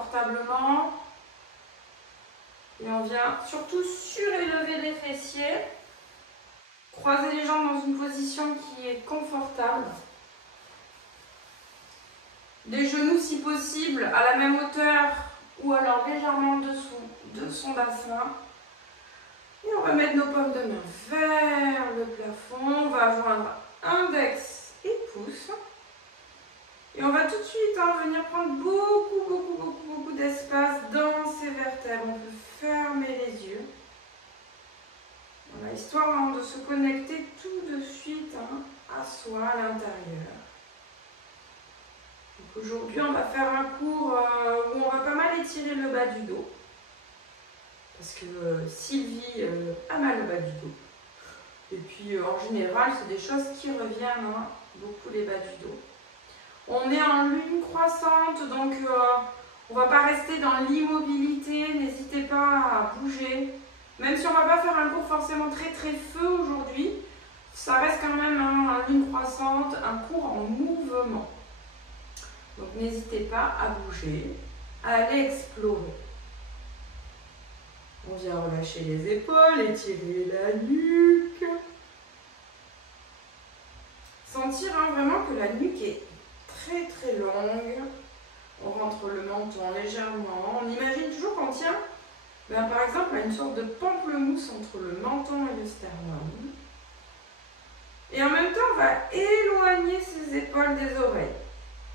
confortablement. Et on vient surtout surélever les fessiers. Croiser les jambes dans une position qui est confortable. Les genoux si possible à la même hauteur ou alors légèrement en dessous de son bassin. Et on va mettre nos paumes de main vers le plafond. On va joindre index et pouce. Et on va tout de suite venir prendre beaucoup d'espace dans ces vertèbres. On peut fermer les yeux. Voilà, histoire de se connecter tout de suite à soi, à l'intérieur. Aujourd'hui, on va faire un cours où on va pas mal étirer le bas du dos. Parce que Sylvie a mal au bas du dos. Et puis, en général, c'est des choses qui reviennent, beaucoup les bas du dos. On est en lune croissante, donc on ne va pas rester dans l'immobilité. N'hésitez pas à bouger. Même si on ne va pas faire un cours forcément très feu aujourd'hui, ça reste quand même en lune croissante, un cours en mouvement. Donc n'hésitez pas à bouger, à aller explorer. On vient relâcher les épaules, étirer la nuque. Sentir vraiment que la nuque est très longue. On rentre le menton légèrement. On imagine toujours qu'on tient, par exemple, à une sorte de pamplemousse entre le menton et le sternum. Et en même temps, on va éloigner ses épaules des oreilles.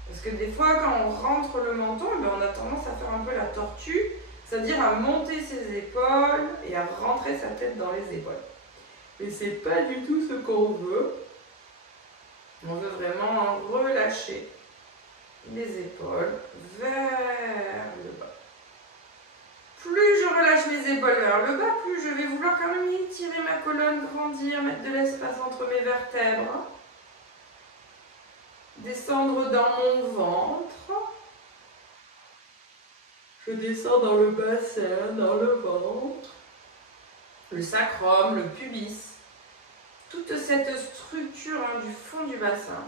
Parce que des fois, quand on rentre le menton, on a tendance à faire un peu la tortue, c'est-à-dire à monter ses épaules et à rentrer sa tête dans les épaules. Et c'est pas du tout ce qu'on veut. On veut vraiment relâcher les épaules vers le bas. Plus je relâche mes épaules vers le bas, plus je vais vouloir quand même étirer ma colonne, grandir, mettre de l'espace entre mes vertèbres. Descendre dans mon ventre. Je descends dans le bassin, dans le ventre, le sacrum, le pubis. Toute cette structure du fond du bassin.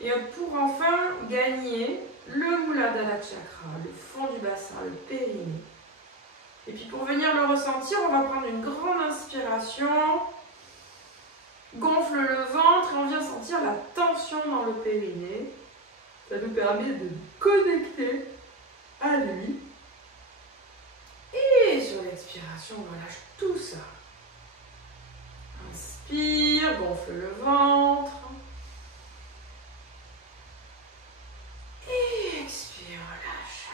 Et pour enfin gagner le Muladhara chakra, le fond du bassin, le périnée. Et puis pour venir le ressentir, on va prendre une grande inspiration. Gonfle le ventre et on vient sentir la tension dans le périnée. Ça nous permet de connecter à lui. Et sur l'expiration, on relâche tout ça. Inspire, gonfle le ventre. Et expire, relâche.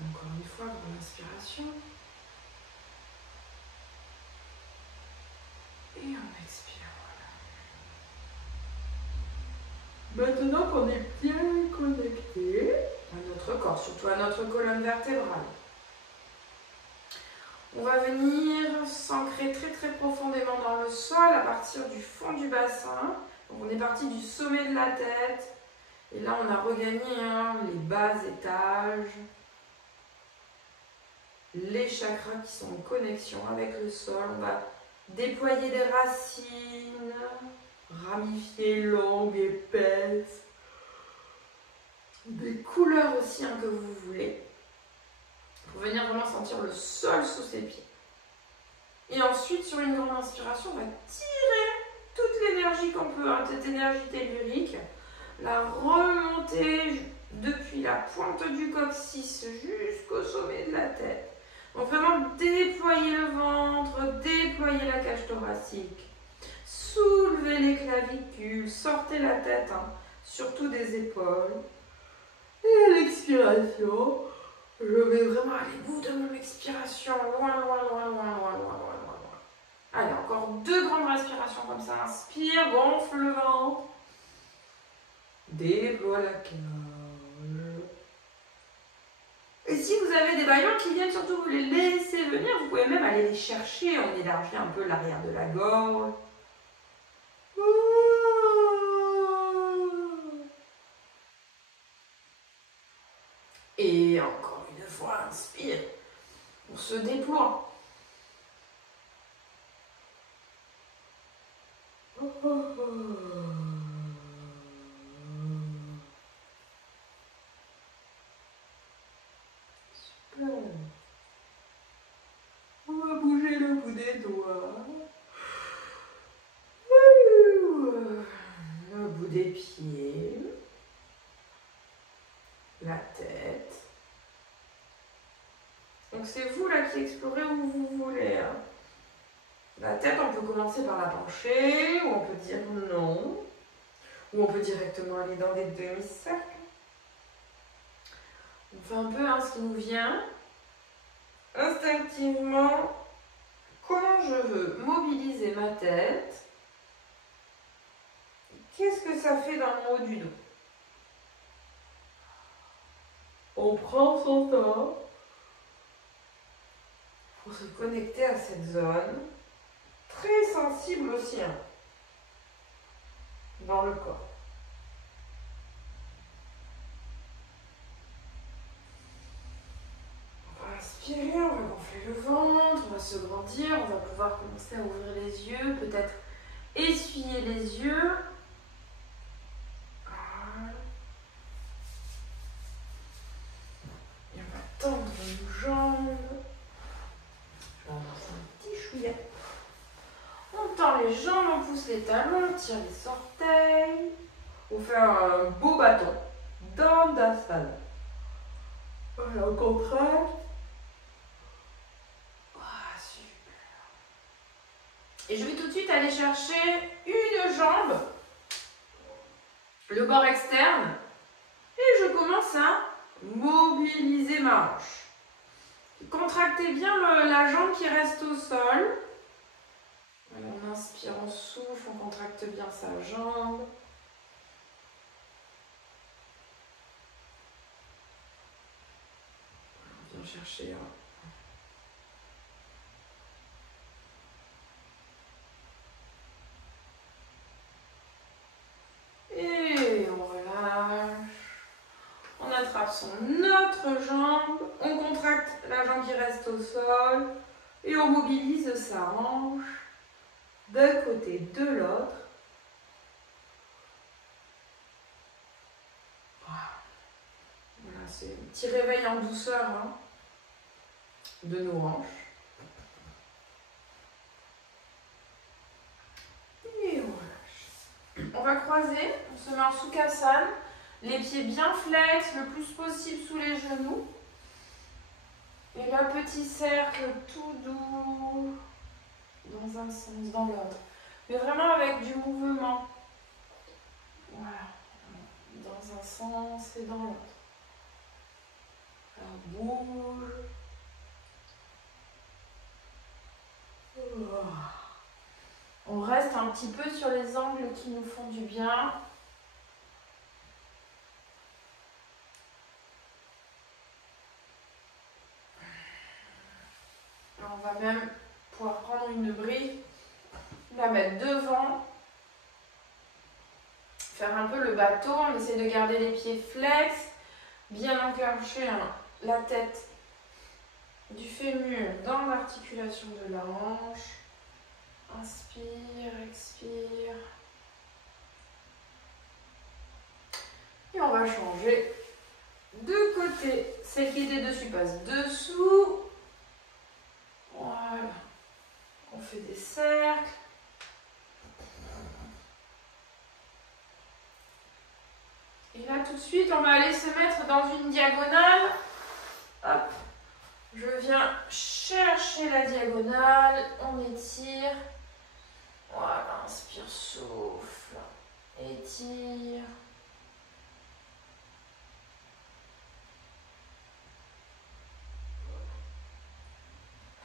Encore une fois, grande inspiration. Et on expire, voilà. Maintenant qu'on est bien connecté à notre corps, surtout à notre colonne vertébrale, on va venir s'ancrer très profondément dans le sol à partir du fond du bassin. Donc on est parti du sommet de la tête. Et là, on a regagné les bas étages, les chakras qui sont en connexion avec le sol. On va déployer des racines, ramifiées, longues, épaisses. Des couleurs aussi que vous voulez. Pour venir vraiment sentir le sol sous ses pieds. Et ensuite, sur une grande inspiration, on va tirer toute l'énergie qu'on peut, cette énergie tellurique, la remonter depuis la pointe du coccyx jusqu'au sommet de la tête. Donc vraiment déployer le ventre, déployer la cage thoracique, soulevez les clavicules, sortez la tête, surtout des épaules. Et à l'expiration, je vais vraiment aller au bout de mon expiration, loin. Allez, encore 2 grandes respirations comme ça. Inspire, gonfle le ventre. Déploie la cage. Et si vous avez des bâillons qui viennent, surtout vous les laissez venir. Vous pouvez même aller les chercher. On élargit un peu l'arrière de la gorge. Et encore une fois, inspire. On se déploie. c'est vous là qui explorez où vous voulez. Hein. La tête, on peut commencer par la pencher, ou on peut dire non, ou on peut directement aller dans des demi-cercles. On fait un peu hein, ce qui nous vient. Instinctivement, comment je veux mobiliser ma tête. Qu'est-ce que ça fait dans le haut du dos? On prend son temps pour se connecter à cette zone, très sensible aussi hein, dans le corps. On va inspirer, on va gonfler le ventre, on va se grandir, on va pouvoir commencer à ouvrir les yeux, peut-être essuyer les yeux. Et on va tendre nos jambes. Je vais avancer un petit chouïa. On tend les jambes, on pousse les talons, on tire les orteils. On fait un beau bâton. Dandasana. Voilà, on contracte. Ah, super. Et je vais tout de suite aller chercher une jambe, le bord externe, et je commence à mobiliser ma hanche. Contractez bien la jambe qui reste au sol. Alors, on inspire, on souffle, on contracte bien sa jambe. On vient chercher un. Et on relâche. On attrape son autre jambe. On contracte la jambe qui reste au sol. Et on mobilise sa hanche d'un côté, de l'autre. Voilà, c'est un petit réveil en douceur hein, de nos hanches. Et on relâche. On va croiser, on se met en Sukhasana, les pieds bien flex, le plus possible sous les genoux. Et là, petit cercle tout doux, dans un sens, dans l'autre. Mais vraiment avec du mouvement. Voilà. Dans un sens et dans l'autre. Alors, bouge. On reste un petit peu sur les angles qui nous font du bien. On va même pouvoir prendre une brique, la mettre devant, faire un peu le bateau, on essaie de garder les pieds flex, bien enclencher hein, la tête du fémur dans l'articulation de la hanche. Inspire, expire. Et on va changer de côté. Celle qui était dessus passe dessous. Voilà. On fait des cercles. Et là, tout de suite, on va aller se mettre dans une diagonale. Hop. Je viens chercher la diagonale. On étire. Voilà, inspire, souffle. Étire.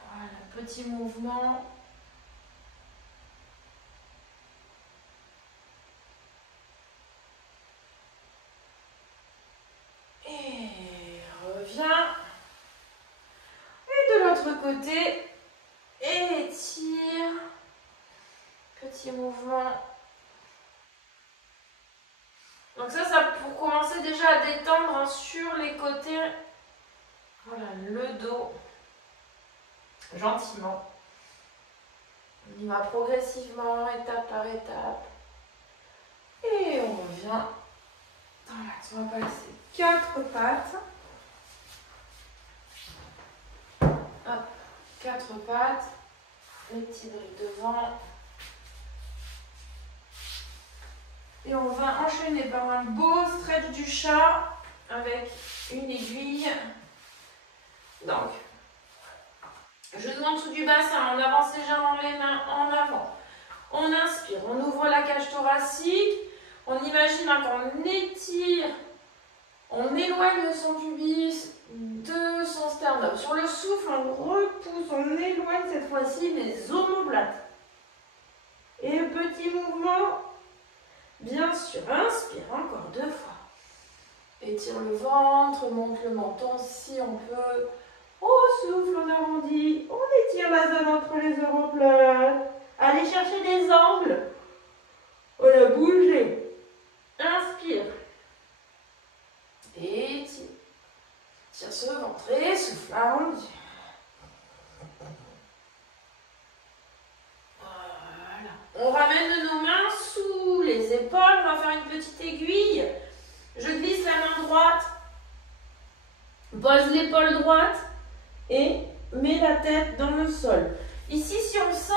Voilà, petit mouvement. Et reviens. Et de l'autre côté, étire. Petit mouvement. Donc ça pour commencer déjà à détendre hein, sur les côtés. Voilà, le dos. Gentiment. On y va progressivement, étape par étape. Et on revient dans l'axe. On va passer 4 pattes. Hop, 4 pattes. Les petits briques devant. Et on va enchaîner par un beau stretch du chat avec une aiguille. Donc, Genoux en dessous du bassin, on avance légèrement les mains en avant. On inspire, on ouvre la cage thoracique. On imagine qu'on étire, on éloigne son pubis de son sternum. Sur le souffle, on repousse, on éloigne cette fois-ci les omoplates. Et petit mouvement, bien sûr, inspire encore 2 fois. Étire le ventre, monte le menton si on peut. Au souffle, on arrondit, on étire la zone entre les omoplates. Allez chercher des angles. On a bougé. Inspire. Et tire. Tire ce ventre et souffle, arrondis. Voilà. On ramène nos mains sous les épaules. On va faire une petite aiguille. Je glisse la main droite. Pose l'épaule droite. Et mets la tête dans le sol. Ici, si on sent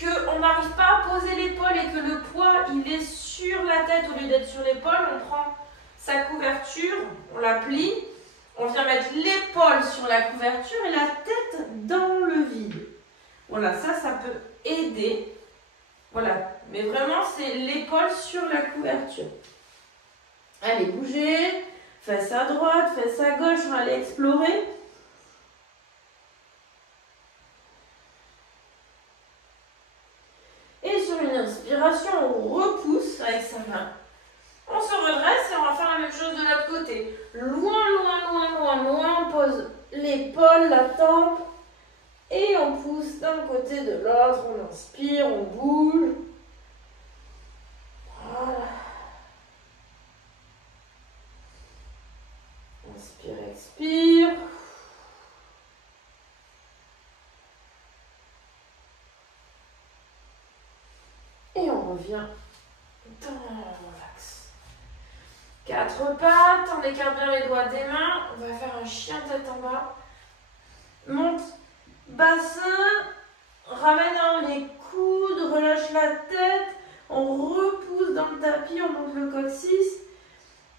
qu'on n'arrive pas à poser l'épaule et que le poids il est sur la tête au lieu d'être sur l'épaule, on prend sa couverture, on la plie, on vient mettre l'épaule sur la couverture et la tête dans le vide. Voilà, ça peut aider. Voilà, mais vraiment c'est l'épaule sur la couverture. Allez, bougez, fesse à droite, fesse à gauche, on va aller explorer. Et sur une inspiration, on repousse avec sa main. On se redresse et on va faire la même chose de l'autre côté. Loin, loin, loin, loin, loin. On pose l'épaule, la tempe. Et on pousse d'un côté de l'autre. On inspire, on bouge. Voilà. Inspire, expire. Et on revient dans l'axe. 4 pattes, on écarte bien les doigts des mains. On va faire un chien tête en bas. Monte, bassin, ramène les coudes, relâche la tête. On repousse dans le tapis, on monte le coccyx.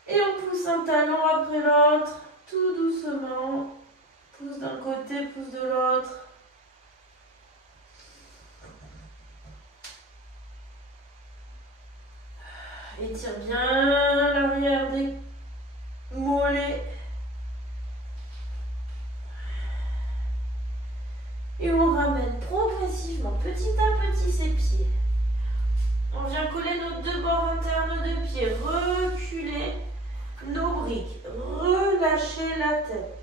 Et on pousse un talon après l'autre, tout doucement. Pousse d'un côté, pousse de l'autre. Étire bien l'arrière des mollets. Et on ramène progressivement, petit à petit, ses pieds. On vient coller nos 2 bords internes de pieds, reculer nos briques, relâcher la tête.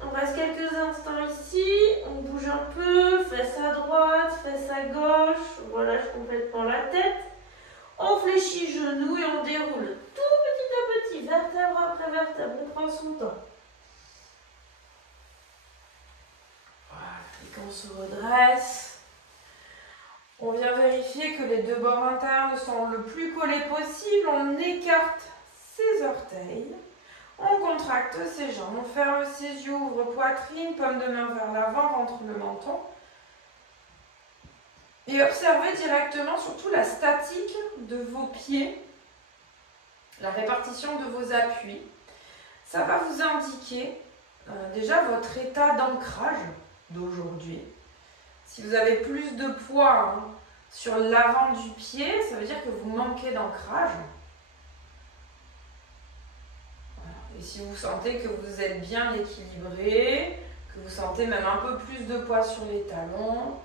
On reste quelques instants ici, on bouge un peu, fesse à droite, fesse à gauche, on relâche complètement la tête. On fléchit genoux et on déroule tout petit à petit, vertèbre après vertèbre, on prend son temps. Voilà, et quand on se redresse, on vient vérifier que les 2 bords internes sont le plus collés possible, on écarte ses orteils, on contracte ses jambes, on ferme ses yeux, ouvre poitrine, paume de main vers l'avant, rentre le menton. Et observez directement surtout la statique de vos pieds, la répartition de vos appuis. Ça va vous indiquer déjà votre état d'ancrage d'aujourd'hui. Si vous avez plus de poids sur l'avant du pied, ça veut dire que vous manquez d'ancrage. Voilà. Et si vous sentez que vous êtes bien équilibré, que vous sentez même un peu plus de poids sur les talons,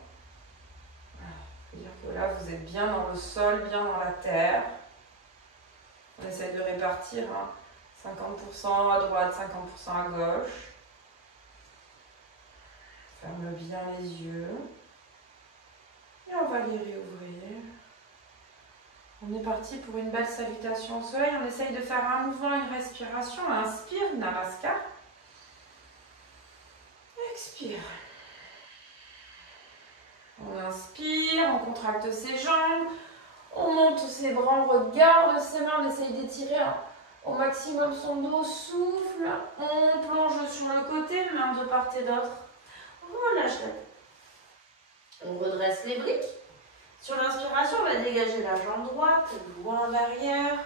c'est-à-dire que là, vous êtes bien dans le sol, bien dans la terre. On essaie de répartir 50% à droite, 50% à gauche. Ferme bien les yeux. Et on va les réouvrir. On est parti pour une belle salutation au soleil. On essaye de faire un mouvement, une respiration. Inspire, Namaskar. Expire. On inspire, on contracte ses jambes, on monte ses bras, on regarde ses mains, on essaye d'étirer au maximum son dos, souffle, on plonge sur le côté, main de part et d'autre, relâche la tête. On redresse les briques. Sur l'inspiration, on va dégager la jambe droite, loin derrière.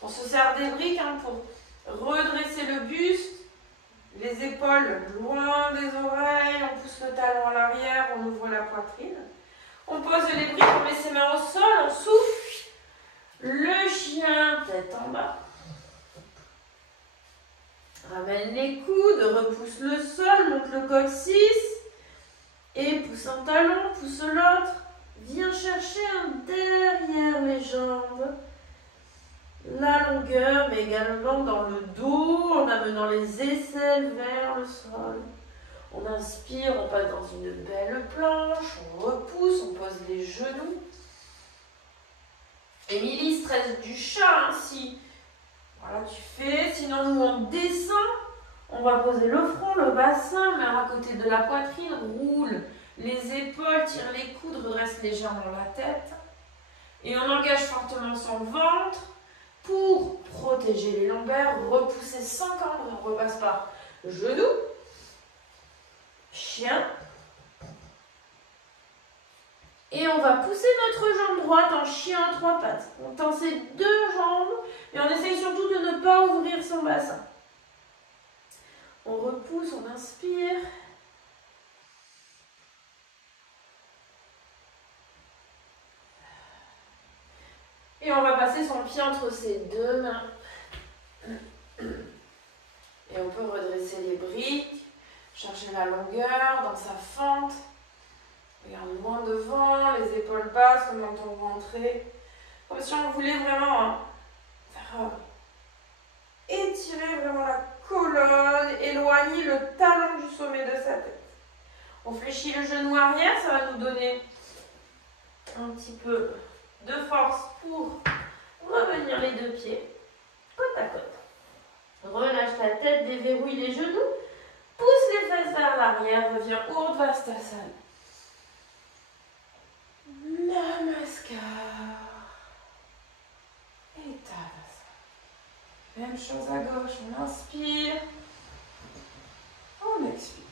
On se sert des briques pour redresser le buste, les épaules loin des oreilles, on pousse le talon à l'arrière, on ouvre la poitrine. On pose les briques, on met ses mains au sol, on souffle. Le chien, tête en bas. Ramène les coudes, repousse le sol, monte le coccyx. Et pousse un talon, pousse l'autre. Viens chercher derrière les jambes. La longueur, mais également dans le dos, en amenant les aisselles vers le sol. On inspire, on passe dans une belle planche, on repousse, on pose les genoux. Émilie, stress du chat, ainsi. Voilà, tu fais. Sinon, nous, on descend. On va poser le front, le bassin, main à côté de la poitrine, roule les épaules, tire les coudes, redresse légèrement la tête. Et on engage fortement son ventre pour protéger les lombaires, repousser sans cambre, on repasse par genou, chien. Et on va pousser notre jambe droite en chien à trois pattes. On tend ses deux jambes et on essaye surtout de ne pas ouvrir son bassin. On repousse, on inspire. Et on va passer son pied entre ses deux mains. Et on peut redresser les briques, chercher la longueur dans sa fente. Regarde loin devant, les épaules basses, le menton rentré. Comme si on voulait vraiment faire étirer vraiment la colonne, éloigner le talon du sommet de sa tête. On fléchit le genou arrière, ça va nous donner un petit peu de force pour revenir les deux pieds côte à côte. Relâche la tête, déverrouille les genoux, pousse les fesses vers l'arrière, reviens Urdhvastasana. Namaskar. Et Tadasana. Même chose à gauche, on inspire, on expire.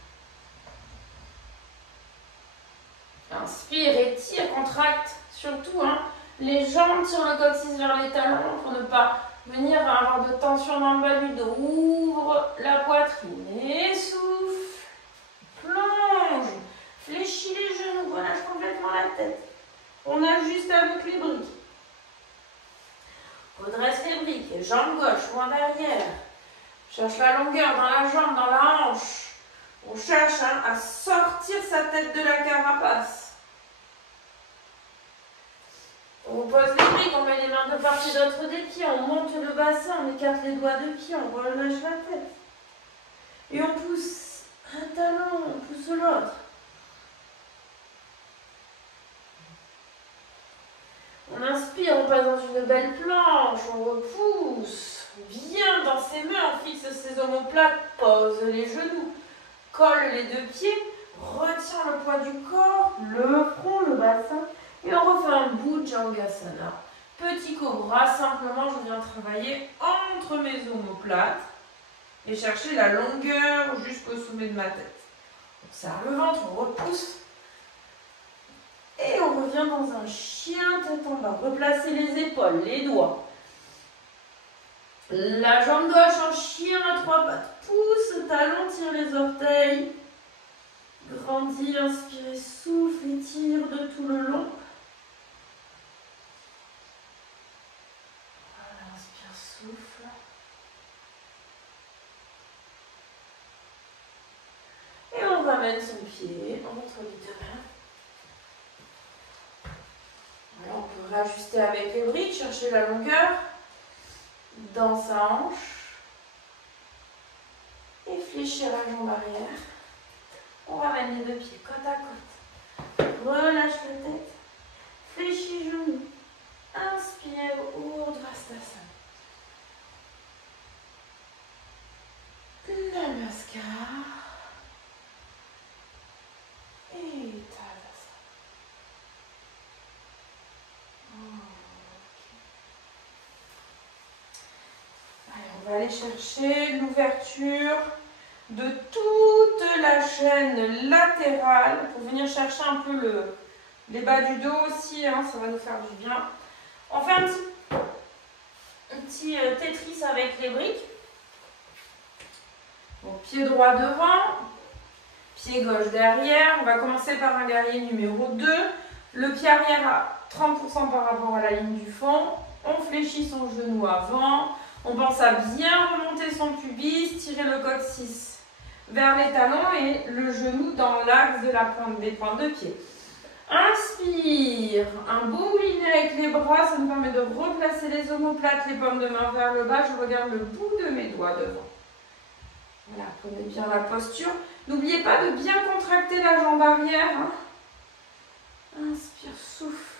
Inspire, étire, contracte, surtout les jambes, tire le coccyx vers les talons pour ne pas venir avoir de tension dans le bas du dos. Ouvre la poitrine et souffle, plonge, fléchis les genoux, relâche complètement la tête. On ajuste avec les briques. Redresse les briques, jambe gauche, loin derrière. Cherche la longueur dans la jambe, dans la hanche. On cherche à sortir sa tête de la carapace. On pose les briques, on met les mains de part et d'autre des pieds, on monte le bassin, on écarte les doigts de pied, on relâche la tête. Et on pousse un talon, on pousse l'autre. On inspire, on passe dans une belle planche, on repousse. Bien dans ses mains, on fixe ses omoplates, pose les genoux, colle les deux pieds, retient le poids du corps, le front, le bassin. Et on refait un Bhujangasana. Petit cobra, simplement je viens travailler entre mes omoplates et chercher la longueur jusqu'au sommet de ma tête. On serre le ventre, on repousse. Et on revient dans un chien tête en bas. Replacez les épaules, les doigts. La jambe gauche en chien à trois pattes. Pousse, talon, tire les orteils. Grandis, inspirez, souffle, étire de tout le long. Voilà, inspire, souffle. Et on ramène son pied entre les deux mains. Voilà, on peut réajuster avec les briques, chercher la longueur dans sa hanche. Et fléchir la jambe arrière. On ramène les deux pieds côte à côte. Relâche la tête. Fléchis genoux. Inspire, Urdhvastasana. Namaskar. Et Tadasana. Allez, on va aller chercher l'ouverture de toute la chaîne latérale pour venir chercher un peu les bas du dos aussi, ça va nous faire du bien. On fait un petit Tetris avec les briques. Donc, pied droit devant, pied gauche derrière. On va commencer par un guerrier numéro 2. Le pied arrière à 30% par rapport à la ligne du fond. On fléchit son genou avant. On pense à bien remonter son pubis, tirer le coccyx vers les talons et le genou dans l'axe de des pointes de pied. Inspire, un beau moulinet avec les bras, ça me permet de replacer les omoplates, les paumes de main vers le bas. Je regarde le bout de mes doigts devant. Voilà, prenez bien la posture. N'oubliez pas de bien contracter la jambe arrière. Hein. Inspire, souffle.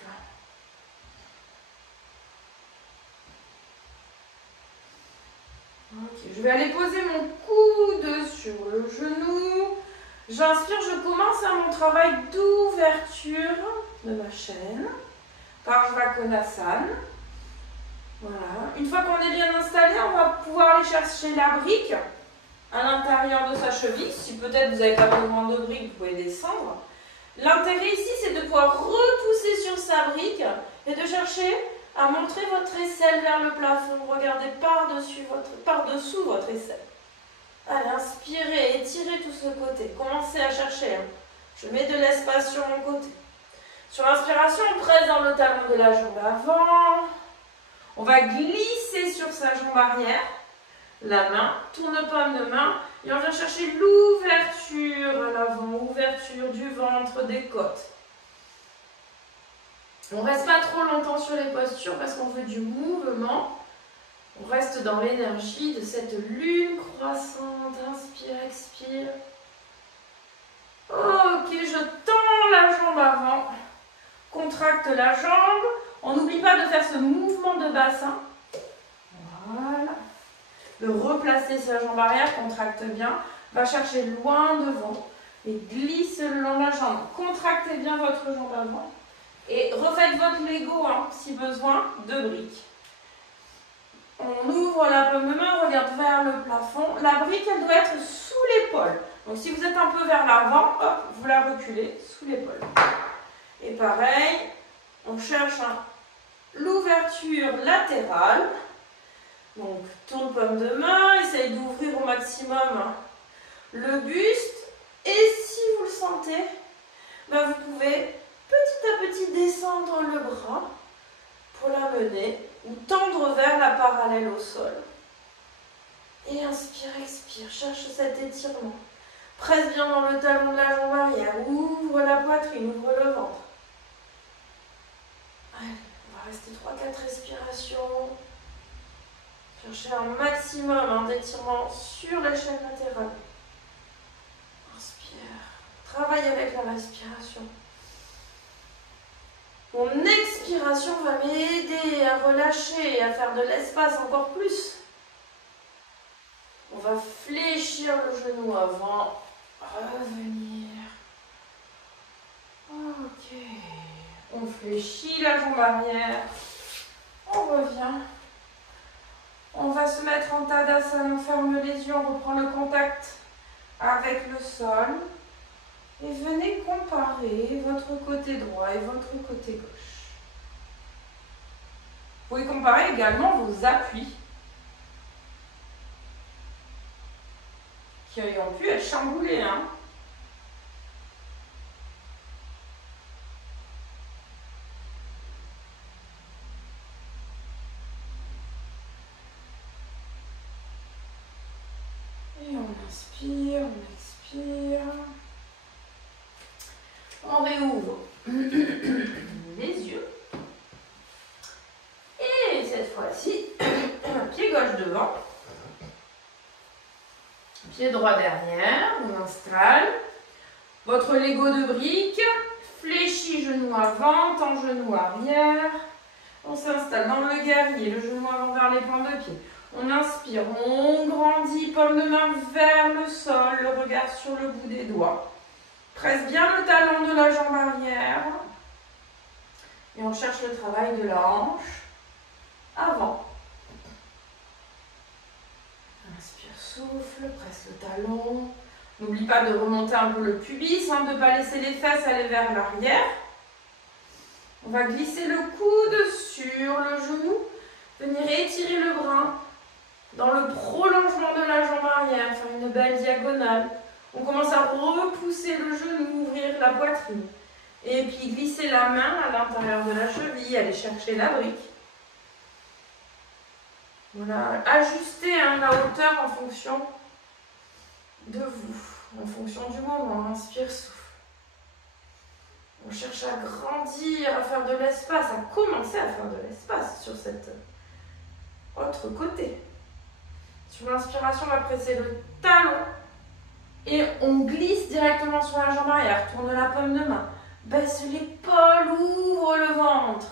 Ok, je vais aller poser mon coude sur le genou. J'inspire, je commence à mon travail d'ouverture de ma chaîne par Jvakonasana. Voilà. Une fois qu'on est bien installé, on va pouvoir aller chercher la brique à l'intérieur de sa cheville. Si peut-être vous n'avez pas besoin de brique, vous pouvez descendre. L'intérêt ici, c'est de pouvoir repousser sur sa brique et de chercher à montrer votre aisselle vers le plafond. Regardez par-dessous votre aisselle. Allez, inspirez, étirez tout ce côté. Commencez à chercher. Je mets de l'espace sur mon côté. Sur l'inspiration, on presse dans le talon de la jambe avant. On va glisser sur sa jambe arrière. La main, tourne-pomme de main. Et on vient chercher l'ouverture à l'avant, ouverture du ventre, des côtes. On ne reste pas trop longtemps sur les postures parce qu'on veut du mouvement. On reste dans l'énergie de cette lune croissante. Inspire, expire. Ok, je tends la jambe avant. Contracte la jambe. On n'oublie pas de faire ce mouvement de bassin. Voilà. De replacer sa jambe arrière, contracte bien. Va chercher loin devant et glisse le long de la jambe. Contractez bien votre jambe avant. Et refaites votre Lego, hein, si besoin, de briques. On ouvre la paume de main, on regarde vers le plafond. La brique, elle doit être sous l'épaule. Donc si vous êtes un peu vers l'avant, hop, vous la reculez sous l'épaule. Et pareil, on cherche l'ouverture latérale. Donc tourne paume de main, essaye d'ouvrir au maximum le buste. Et si vous le sentez, ben vous pouvez petit à petit descendre le bras pour l'amener ou tendre vers la parallèle au sol. Et inspire, expire, cherche cet étirement. Presse bien dans le talon de la jambe arrière, ouvre la poitrine, ouvre le ventre. Allez, on va rester 3-4 respirations. Cherchez un maximum d'étirement sur la chaîne latérale. Inspire, travaille avec la respiration. Mon expiration va m'aider à relâcher et à faire de l'espace encore plus. On va fléchir le genou avant, revenir. Ok. On fléchit la jambe arrière. On revient. On va se mettre en Tadasana, on ferme les yeux, on reprend le contact avec le sol. Et venez comparer votre côté droit et votre côté gauche. Vous pouvez comparer également vos appuis qui ont pu être chamboulés. Hein. Et on inspire, on expire. On réouvre les yeux. Et cette fois-ci, pied gauche devant. Pied droit derrière. On installe. Votre Lego de briques. Fléchis genou avant, tend genou arrière. On s'installe dans le guerrier. Le genou avant vers les pointes de pied. On inspire, on grandit, paume de main vers le sol. Le regard sur le bout des doigts. Presse bien le talon de la jambe arrière. Et on cherche le travail de la hanche avant. Inspire, souffle, presse le talon. N'oublie pas de remonter un peu le pubis, de ne pas laisser les fesses aller vers l'arrière. On va glisser le coude sur le genou. Venir étirer le bras dans le prolongement de la jambe arrière, faire une belle diagonale. On commence à repousser le genou, ouvrir la poitrine. Et puis glisser la main à l'intérieur de la cheville, aller chercher la brique. Voilà, ajustez la hauteur en fonction de vous, en fonction du moment. Inspire, souffle. On cherche à grandir, à faire de l'espace, à commencer à faire de l'espace sur cet autre côté. Sur l'inspiration, on va presser le talon et on glisse directement sur la jambe arrière. Tourne la paume de main, baisse l'épaule, ouvre le ventre.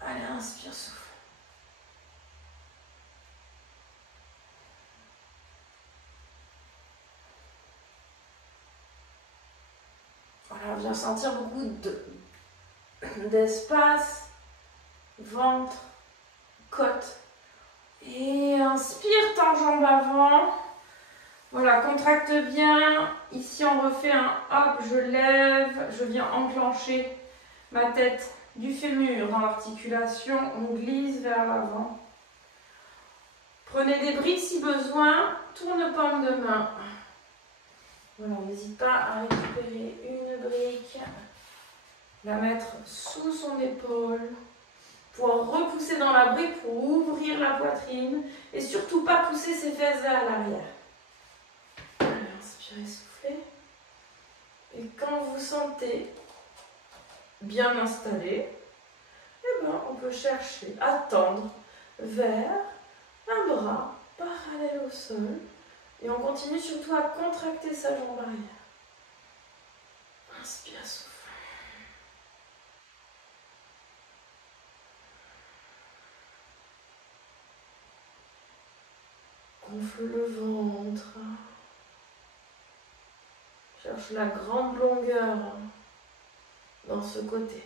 Allez, inspire, souffle. Voilà, viens sentir beaucoup d'espace, ventre, côte. Et inspire, tends jambe avant. Voilà, contracte bien. Ici, on refait un hop, je lève, je viens enclencher ma tête du fémur dans l'articulation. On glisse vers l'avant. Prenez des briques si besoin. Tourne paume de main. Voilà, on n'hésite pas à récupérer une brique, la mettre sous son épaule, pouvoir repousser dans la brique pour ouvrir la poitrine et surtout pas pousser ses fesses vers l'arrière. Inspirez, soufflez. Et quand vous sentez bien installé, eh ben, on peut chercher à tendre vers un bras parallèle au sol. Et on continue surtout à contracter sa jambe arrière. Inspire, souffle. Gonfle le ventre. Cherche la grande longueur dans ce côté.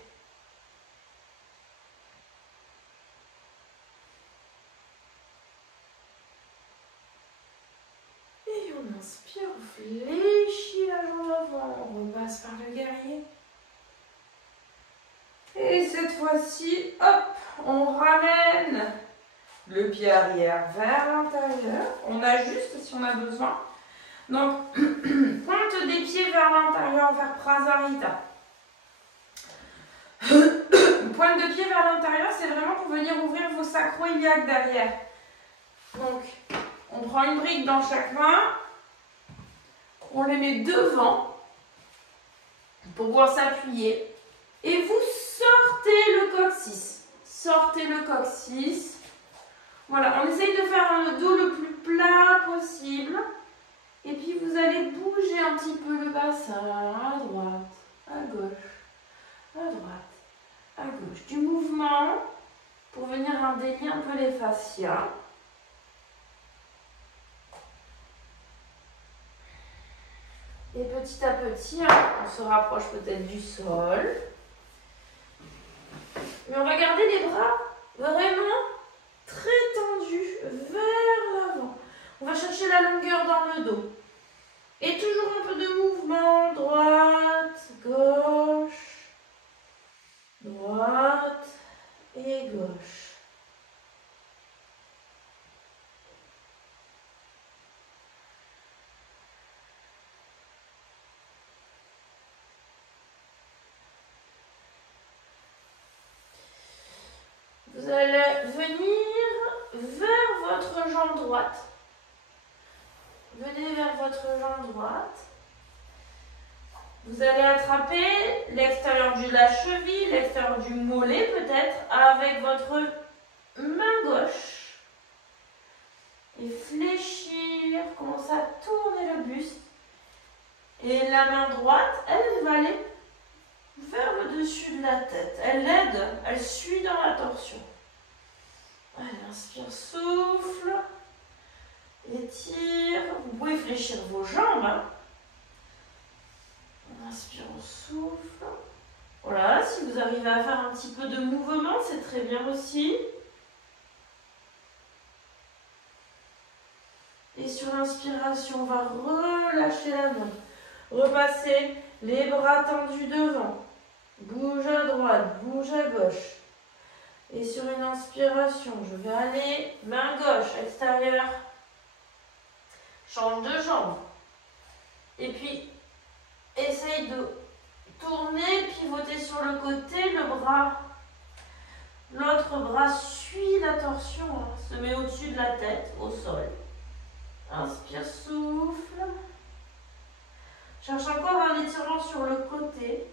Et on inspire, on fléchit la jambe avant, on repasse par le guerrier. Et cette fois-ci, hop, on ramène le pied arrière vers l'intérieur. On ajuste si on a besoin. Donc, pointe des pieds vers l'intérieur, vers Prasarita. Pointe de pied vers l'intérieur, c'est vraiment pour venir ouvrir vos sacro-iliaques derrière. Donc, on prend une brique dans chaque main. On les met devant pour pouvoir s'appuyer. Et vous sortez le coccyx. Sortez le coccyx. Voilà, on essaye de faire un dos le plus plat possible. Et puis vous allez bouger un petit peu le bassin à droite, à gauche, à droite, à gauche. Du mouvement pour venir indélier un peu les fascias. Et petit à petit, on se rapproche peut-être du sol. Mais on va garder les bras vraiment très tendus vers l'avant. On va chercher la longueur dans le dos. Et toujours un peu de mouvement. Droite, gauche, droite et gauche. Vous allez venir vers votre jambe droite. Venez vers votre jambe droite. Vous allez attraper l'extérieur de la cheville, l'extérieur du mollet peut-être, avec votre main gauche. Et fléchir, commencer à tourner le buste. Et la main droite, elle va aller vers le dessus de la tête. Elle aide, elle suit dans la torsion. Allez, inspire, souffle. Étire. Vous pouvez fléchir vos jambes. On inspire, on souffle. Voilà, si vous arrivez à faire un petit peu de mouvement, c'est très bien aussi. Et sur l'inspiration, on va relâcher la main. Repasser les bras tendus devant. Bouge à droite, bouge à gauche. Et sur une inspiration, je vais aller main gauche, extérieure. Change de jambe. Et puis, essaye de tourner, pivoter sur le côté, le bras. L'autre bras suit la torsion, hein, se met au-dessus de la tête, au sol. Inspire, souffle. Cherche encore un étirement sur le côté.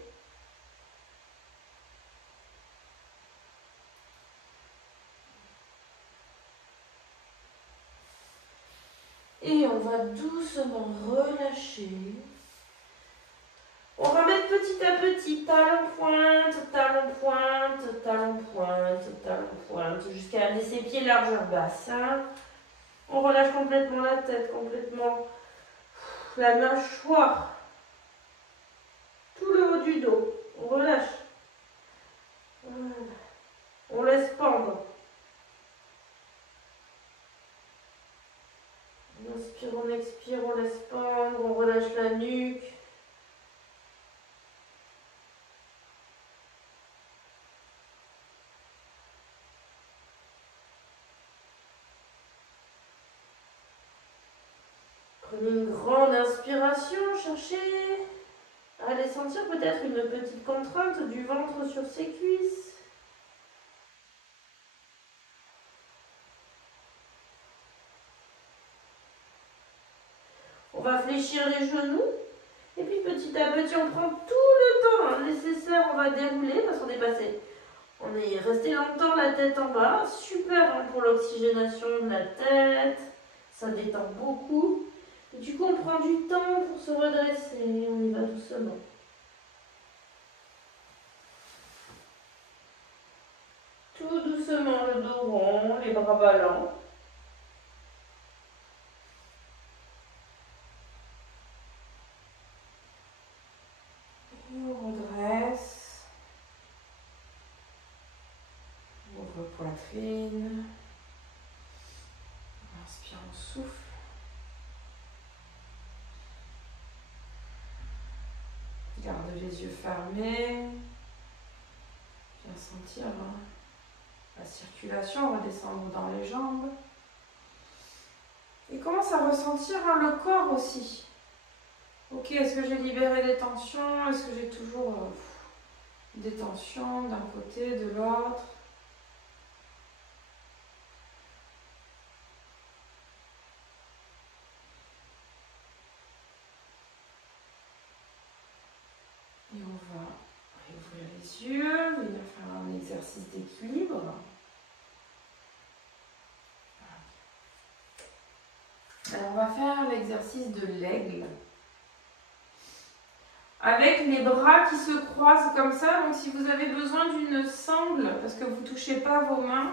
Et on va doucement relâcher. On va mettre petit à petit talon pointe, talon pointe, talon pointe, talon pointe, jusqu'à laisser pied largeur basse. Hein. On relâche complètement la tête, complètement la mâchoire, tout le haut du dos. On relâche. Voilà. On laisse pendre. On inspire, on expire, on laisse pendre, on relâche la nuque. Prenez une grande inspiration, cherchez à aller sentir peut-être une petite contrainte du ventre sur ses cuisses. On va fléchir les genoux et puis petit à petit on prend tout le temps nécessaire, on va dérouler parce qu'on est passé. On est resté longtemps la tête en bas, super hein, pour l'oxygénation de la tête, ça détend beaucoup. Et du coup on prend du temps pour se redresser, on y va doucement. Tout doucement le dos rond, les bras ballants. Poitrine. Inspire, on souffle. Garde les yeux fermés. Bien sentir hein, la circulation redescendre dans les jambes. Et commence à ressentir hein, le corps aussi. Ok, est-ce que j'ai libéré les tensions? Est-ce que j'ai toujours des tensions d'un côté, de l'autre? Et on va réouvrir les yeux, venir faire un exercice d'équilibre. Alors on va faire l'exercice de l'aigle. Avec les bras qui se croisent comme ça, donc si vous avez besoin d'une sangle, parce que vous ne touchez pas vos mains,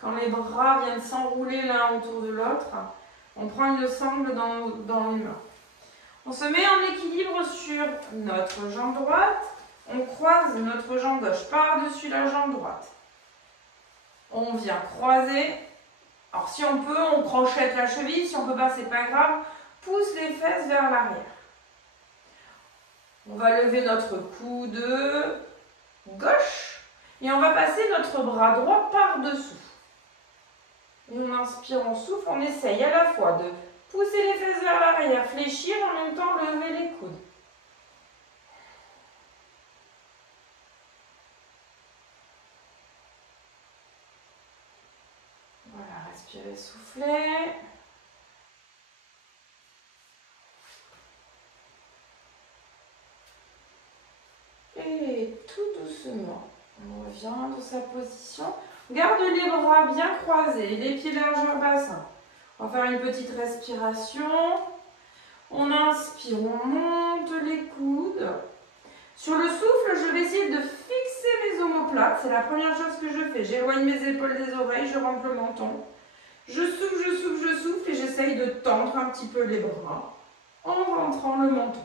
quand les bras viennent s'enrouler l'un autour de l'autre, on prend une sangle dans les mains. On se met en équilibre sur notre jambe droite, on croise notre jambe gauche par-dessus la jambe droite. On vient croiser, alors si on peut, on crochette la cheville, si on ne peut pas, c'est pas grave, pousse les fesses vers l'arrière. On va lever notre coude gauche et on va passer notre bras droit par-dessous. Et on inspire, on souffle, on essaye à la fois de pousser les fesses vers l'arrière, fléchir, en même temps lever les coudes. Voilà, respirez, soufflez. Et tout doucement, on revient dans sa position. Garde les bras bien croisés, les pieds largeur bassin. On va faire une petite respiration. On inspire, on monte les coudes. Sur le souffle, je vais essayer de fixer mes omoplates. C'est la première chose que je fais. J'éloigne mes épaules des oreilles, je rentre le menton. Je souffle, je souffle, je souffle et j'essaye de tendre un petit peu les bras en rentrant le menton.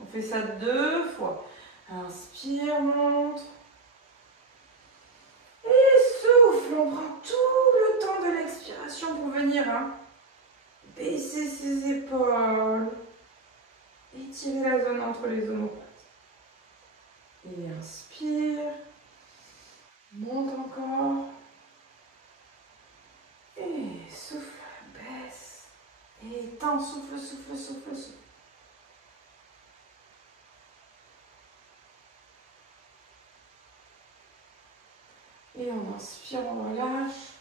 On fait ça 2 fois. Inspire, montre. Et souffle. On prend tout le temps de l'expiration pour venir baisser ses épaules. Étirer la zone entre les omoplates. Et inspire. Monte encore. détends, souffle, souffle, souffle, souffle. Et on inspire, on relâche.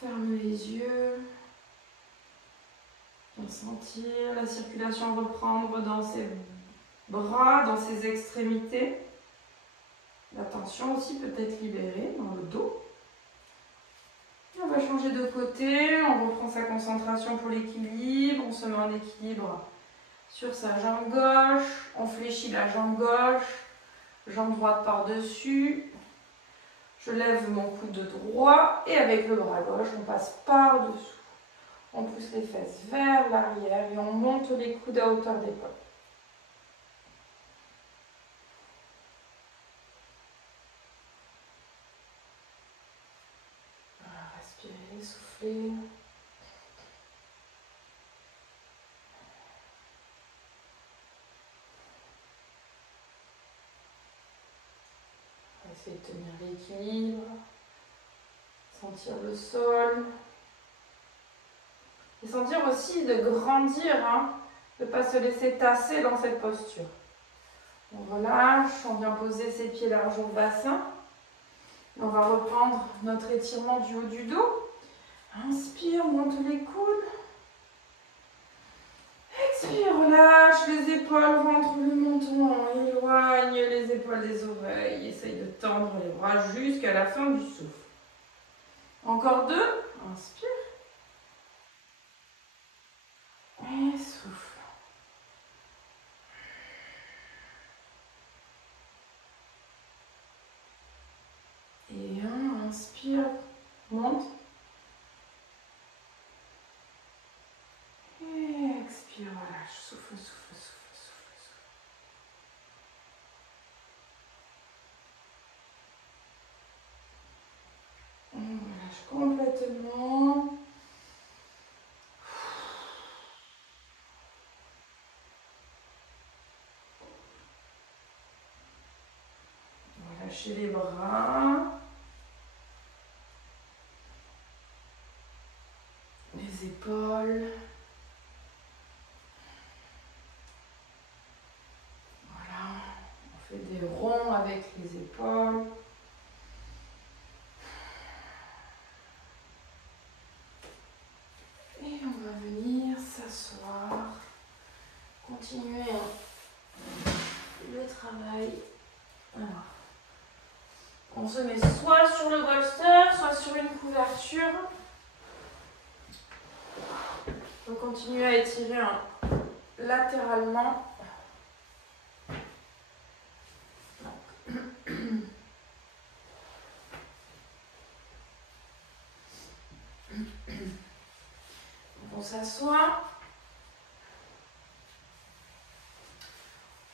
Ferme les yeux. Bien sentir la circulation reprendre dans ses bras, dans ses extrémités. La tension aussi peut être libérée dans le dos. On va changer de côté, on reprend sa concentration pour l'équilibre, on se met en équilibre sur sa jambe gauche, on fléchit la jambe gauche, jambe droite par-dessus. Je lève mon coude droit et avec le bras gauche, on passe par-dessous. On pousse les fesses vers l'arrière et on monte les coudes à hauteur d'épaule. Respirez, soufflez. Essayez de tenir l'équilibre, sentir le sol. Et sentir aussi de grandir, de ne pas se laisser tasser dans cette posture. On relâche, on vient poser ses pieds larges au bassin. On va reprendre notre étirement du haut du dos. Inspire, monte les coudes. Expire, relâche les épaules, rentre le menton, éloigne les épaules des oreilles. Essaye de tendre les bras jusqu'à la fin du souffle. Encore 2. Inspire. Et souffle. Et 1, inspire, monte. Et expire, relâche, souffle, souffle, souffle, souffle, souffle. On relâche complètement. Lâchez les bras, les épaules. Voilà, on fait des ronds avec les épaules. Et on va venir s'asseoir, continuer le travail. Alors, on se met soit sur le bolster, soit sur une couverture. On va continuer à étirer latéralement. On s'assoit.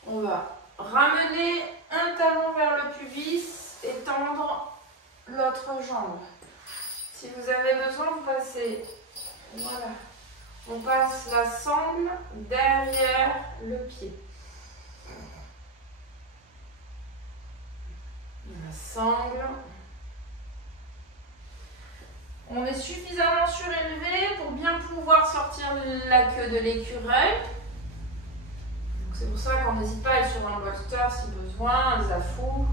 On va ramener un talon vers le pubis et tendre l'autre jambe. Si vous avez besoin, vous passez, voilà, on passe la sangle derrière le pied. La sangle. On est suffisamment surélevé pour bien pouvoir sortir la queue de l'écureuil. C'est pour ça qu'on n'hésite pas à être sur un bolster si besoin, un zafou.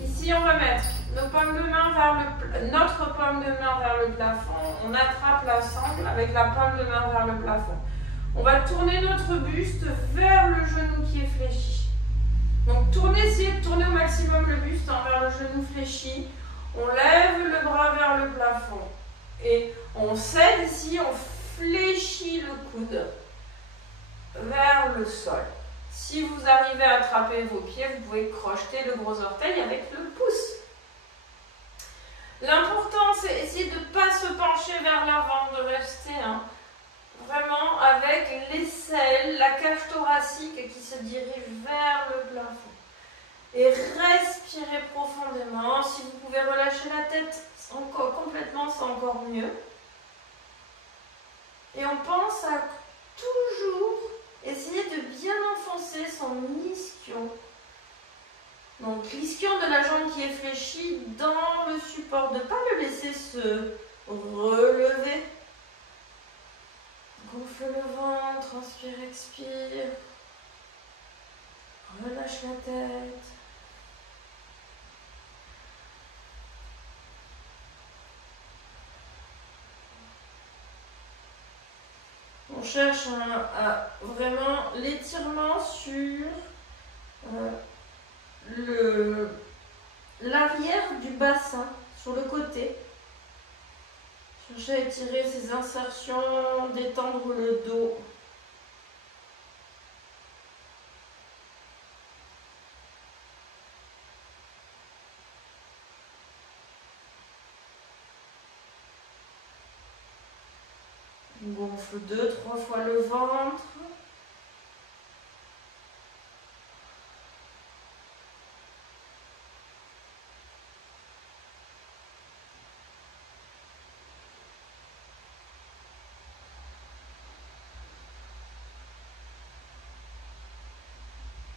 Ici, on va mettre nos pommes de main notre paume de main vers le plafond. On attrape la sangle avec la paume de main vers le plafond. On va tourner notre buste vers le genou qui est fléchi. Donc, essayez de tourner au maximum le buste vers le genou fléchi. On lève le bras vers le plafond. Et on cède ici, on fléchit le coude vers le sol. Si vous arrivez à attraper vos pieds, vous pouvez crocheter le gros orteil avec le pouce. L'important, c'est essayer de ne pas se pencher vers l'avant, de rester vraiment avec l'aisselle, la cage thoracique qui se dirige vers le plafond. Et respirez profondément. Si vous pouvez relâcher la tête complètement, c'est encore mieux. Et on pense à toujours essayer de bien enfoncer son ischion. Donc l'ischion de la jambe qui est fléchie dans le support. Ne pas le laisser se relever. Donc Gonfle le ventre, inspire, expire. Relâche la tête. On cherche vraiment l'étirement sur l'arrière du bassin, sur le côté. Cherchez à étirer ces insertions, détendre le dos. On gonfle 2-3 fois le ventre.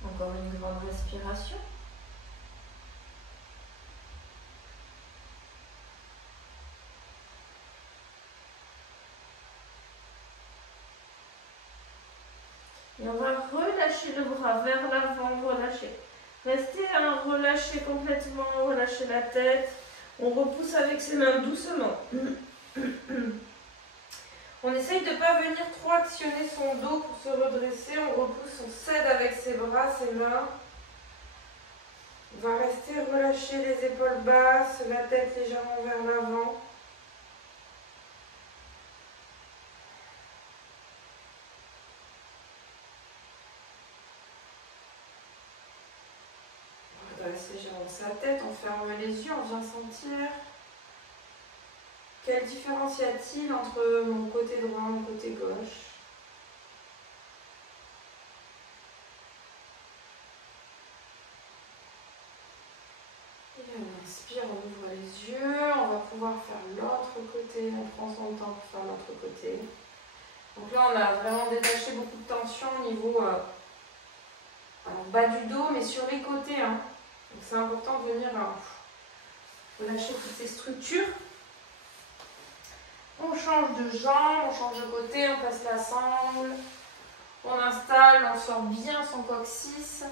Encore une grande respiration. Et on va relâcher le bras vers l'avant, relâcher. Restez relâchez complètement, relâchez la tête. On repousse avec ses mains doucement. On essaye de ne pas venir trop actionner son dos pour se redresser. On repousse, on s'aide avec ses bras, ses mains. On va rester relâcher les épaules basses, la tête légèrement vers l'avant. Redresser légèrement sa tête, on ferme les yeux, on vient sentir. Quelle différence y a-t-il entre mon côté droit et mon côté gauche? Et on inspire, on ouvre les yeux, on va pouvoir faire l'autre côté, on prend son temps pour faire l'autre côté. Donc là, on a vraiment détaché beaucoup de tension au niveau bas du dos, mais sur les côtés. Hein. Donc c'est important de venir relâcher toutes ces structures. On change de jambe, on change de côté, on passe la sangle, on installe, on sort bien son coccyx.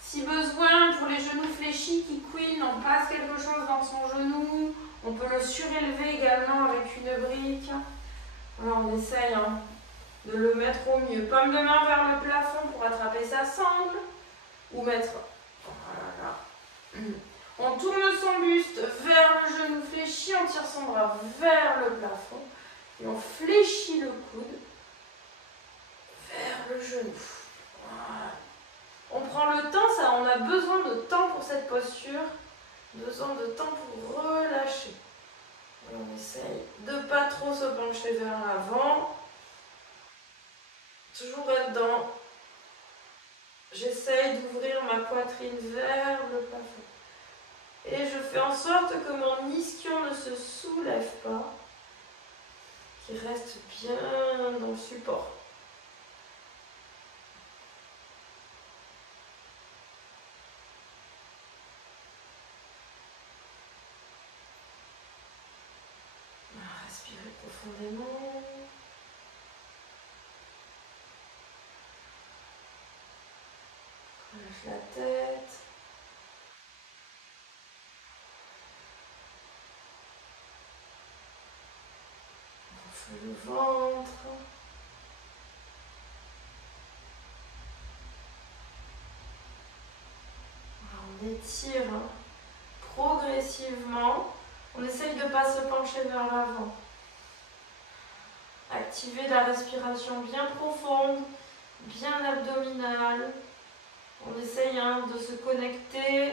Si besoin, pour les genoux fléchis qui couinent, on passe quelque chose dans son genou. On peut le surélever également avec une brique. Alors on essaye de le mettre au mieux. Paume de main vers le plafond pour attraper sa sangle. Ou mettre... Voilà. On tourne son buste vers le genou fléchi, on tire son bras vers le plafond et on fléchit le coude vers le genou. Voilà. On prend le temps, on a besoin de temps pour cette posture, besoin de temps pour relâcher. Et on essaye de ne pas trop se pencher vers l'avant, toujours être dans... J'essaye d'ouvrir ma poitrine vers le plafond. Et je fais en sorte que mon ischion ne se soulève pas, qu'il reste bien dans le support. Respirez profondément. Relâche la tête. Le ventre. On étire progressivement. On essaye de ne pas se pencher vers l'avant. Activer la respiration bien profonde, bien abdominale. On essaye de se connecter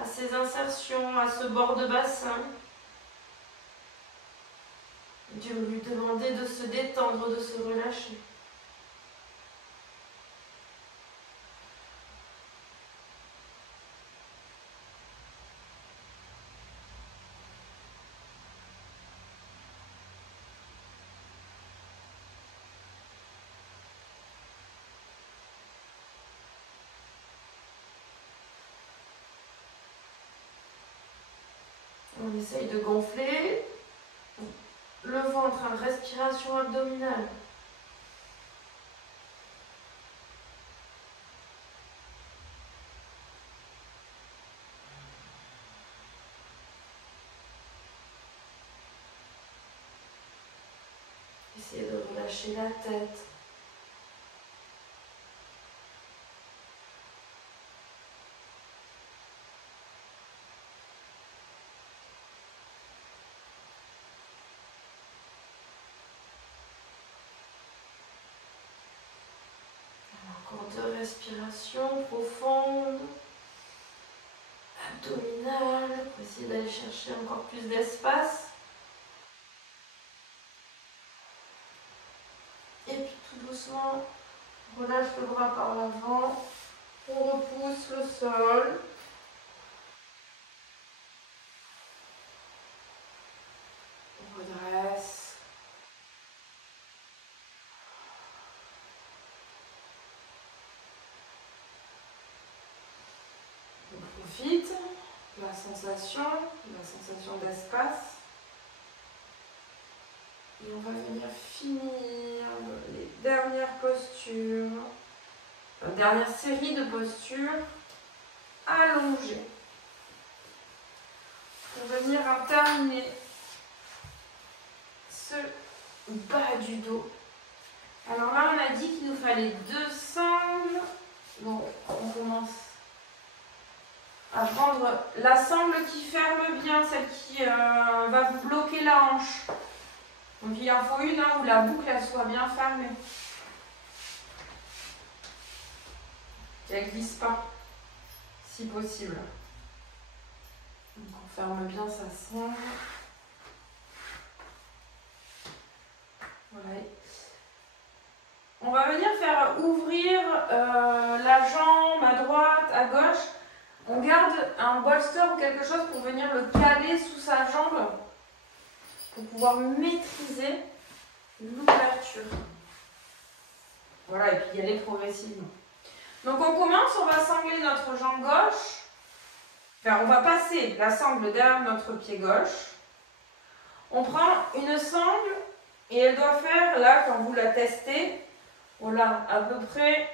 à ces insertions, à ce bord de bassin. De lui demander de se détendre, de se relâcher. On essaye de gonfler le ventre, respiration abdominale. Essayez de relâcher la tête. Encore 2 respirations profondes, abdominales, pour essayer d'aller chercher encore plus d'espace. Et puis tout doucement, on relâche le bras par l'avant, on repousse le sol. On redresse. On profite de la sensation d'espace. Et on va venir finir les dernières postures, la dernière série de postures allongées. Pour venir à terminer ce bas du dos. Alors là, on a dit qu'il nous fallait 2 sangles. Donc, on commence à prendre la sangle qui ferme bien, celle qui va vous bloquer la hanche. Donc il en faut une où la boucle elle soit bien fermée. Qu'elle ne glisse pas, si possible. Donc on ferme bien sa sangle. Voilà. On va venir faire ouvrir la jambe à droite, à gauche. On garde un bolster ou quelque chose pour venir le caler sous sa jambe pour pouvoir maîtriser l'ouverture. Voilà, et puis y aller progressivement. Donc on commence, on va sangler notre jambe gauche. Enfin, on va passer la sangle derrière notre pied gauche. On prend une sangle et elle doit faire, là, quand vous la testez, voilà, à peu près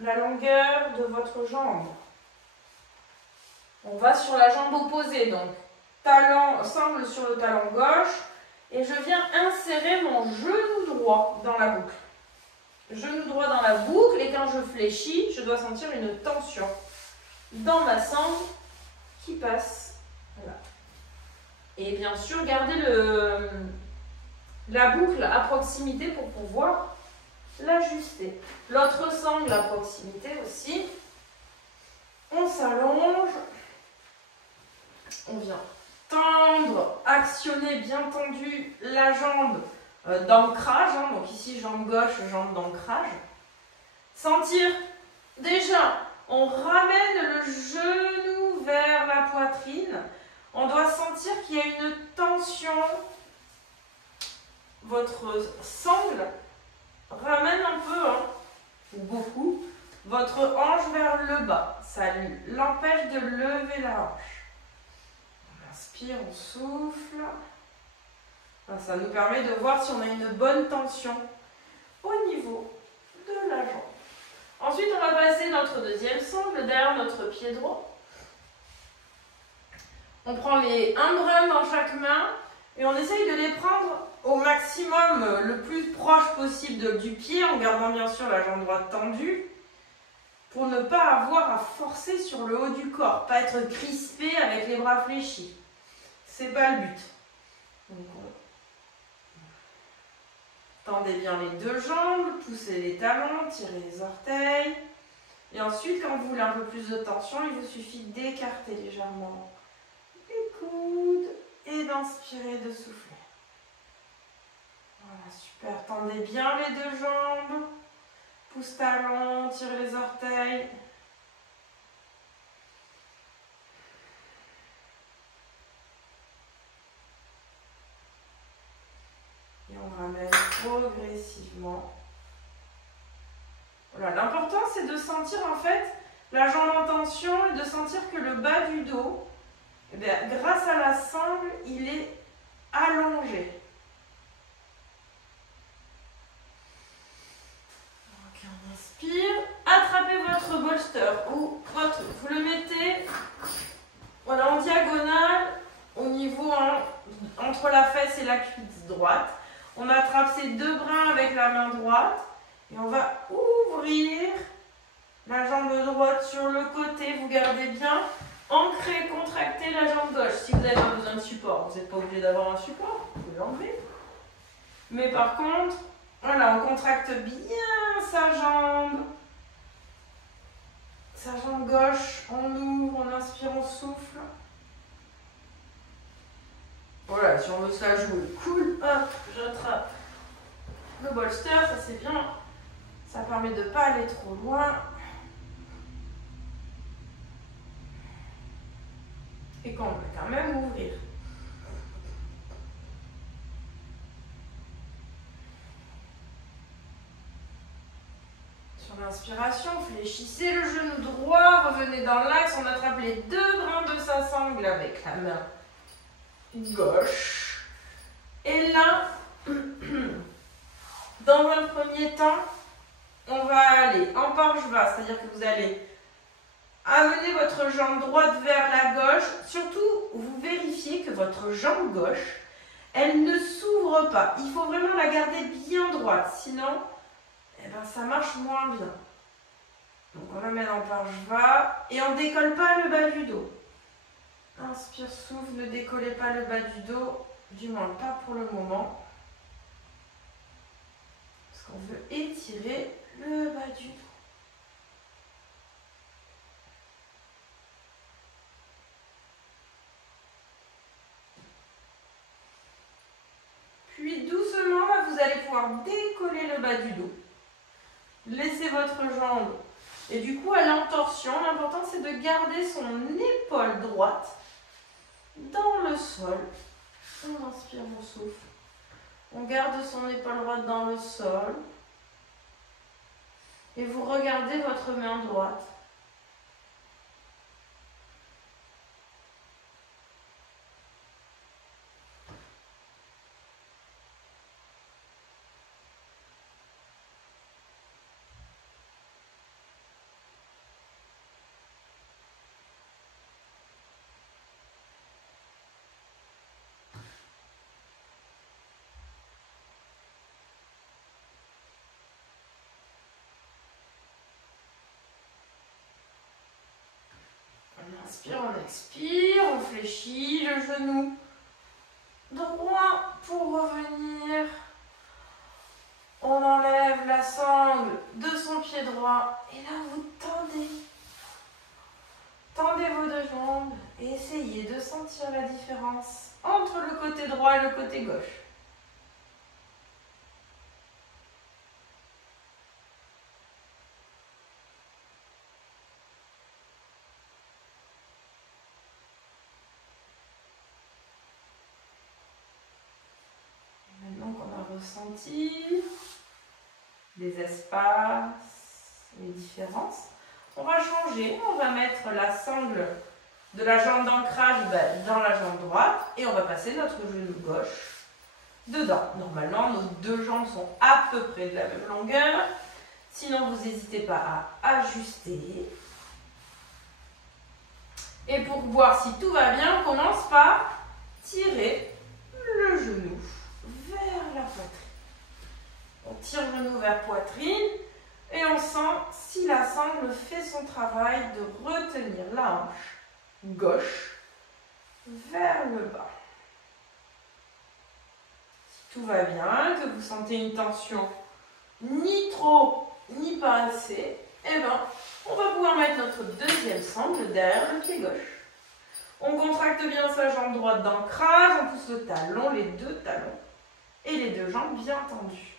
la longueur de votre jambe. On va sur la jambe opposée, donc talon, sangle sur le talon gauche, et je viens insérer mon genou droit dans la boucle. Genou droit dans la boucle, et quand je fléchis, je dois sentir une tension dans ma sangle qui passe. Voilà. Et bien sûr, gardez la boucle à proximité pour pouvoir l'ajuster. L'autre sangle à proximité aussi. On s'allonge. On vient tendre, actionner bien tendu la jambe d'ancrage. Donc ici, jambe gauche, jambe d'ancrage. Sentir, déjà, on ramène le genou vers la poitrine. On doit sentir qu'il y a une tension. Votre sangle ramène un peu, ou beaucoup, votre hanche vers le bas. Ça l'empêche de lever la hanche. On inspire, on souffle. Ça nous permet de voir si on a une bonne tension au niveau de la jambe. Ensuite, on va passer notre deuxième sangle derrière notre pied droit. On prend les un bras dans chaque main et on essaye de les prendre au maximum, le plus proche possible du pied, en gardant bien sûr la jambe droite tendue, pour ne pas avoir à forcer sur le haut du corps, pas être crispé avec les bras fléchis. C'est pas le but. Donc, tendez bien les deux jambes, poussez les talons, tirez les orteils. Et ensuite, quand vous voulez un peu plus de tension, il vous suffit d'écarter légèrement les coudes et d'inspirer, de souffler. Voilà, super. Tendez bien les deux jambes. Pousse talons, tire les orteils. Et on ramène progressivement. Voilà, l'important c'est de sentir en fait la jambe en tension et de sentir que le bas du dos, eh bien, grâce à la sangle, il est allongé. Ok, on inspire. Attrapez votre bolster ou vous le mettez voilà, en diagonale au niveau entre la fesse et la cuisse droite. On attrape ces deux brins avec la main droite et on va ouvrir la jambe droite sur le côté. Vous gardez bien ancré, contracté la jambe gauche. Si vous n'avez pas besoin de support, vous n'êtes pas obligé d'avoir un support, vous pouvez l'enlever. Mais par contre, voilà, on contracte bien sa jambe gauche, on ouvre, on inspire, on souffle. Voilà, si on veut se la jouer cool, hop, j'attrape le bolster, ça c'est bien. Ça permet de ne pas aller trop loin. Et qu'on va quand même ouvrir. Sur l'inspiration, fléchissez le genou droit, revenez dans l'axe, on attrape les deux brins de sa sangle avec la main gauche. Et là, dans un premier temps, on va aller en parjva, c'est-à-dire que vous allez amener votre jambe droite vers la gauche. Surtout, vous vérifiez que votre jambe gauche, elle ne s'ouvre pas. Il faut vraiment la garder bien droite, sinon, eh ben, ça marche moins bien. Donc on l'amène en parjva et on ne décolle pas le bas du dos. Inspire, souffle, ne décollez pas le bas du dos, du moins pas pour le moment. Parce qu'on veut étirer le bas du dos. Puis doucement, vous allez pouvoir décoller le bas du dos. Laissez votre jambe. Et du coup, à l'entorsion, l'important c'est de garder son épaule droite dans le sol. On inspire, on souffle. On garde son épaule droite dans le sol. Et vous regardez votre main droite. On inspire, on expire, on fléchit le genou droit pour revenir. On enlève la sangle de son pied droit et là vous tendez. Tendez vos deux jambes et essayez de sentir la différence entre le côté droit et le côté gauche. Ressenti les espaces, les différences. On va changer, on va mettre la sangle de la jambe d'ancrage dans la jambe droite et on va passer notre genou gauche dedans. Normalement, nos deux jambes sont à peu près de la même longueur. Sinon, vous n'hésitez pas à ajuster. Et pour voir si tout va bien, on commence par tirer le genou vers la poitrine. On tire le genou vers poitrine et on sent si la sangle fait son travail de retenir la hanche gauche vers le bas. Si tout va bien, que vous sentez une tension ni trop ni pas assez, eh ben, on va pouvoir mettre notre deuxième sangle derrière le pied gauche. On contracte bien sa jambe droite d'ancrage, on pousse le talon, les deux talons et les deux jambes bien tendues.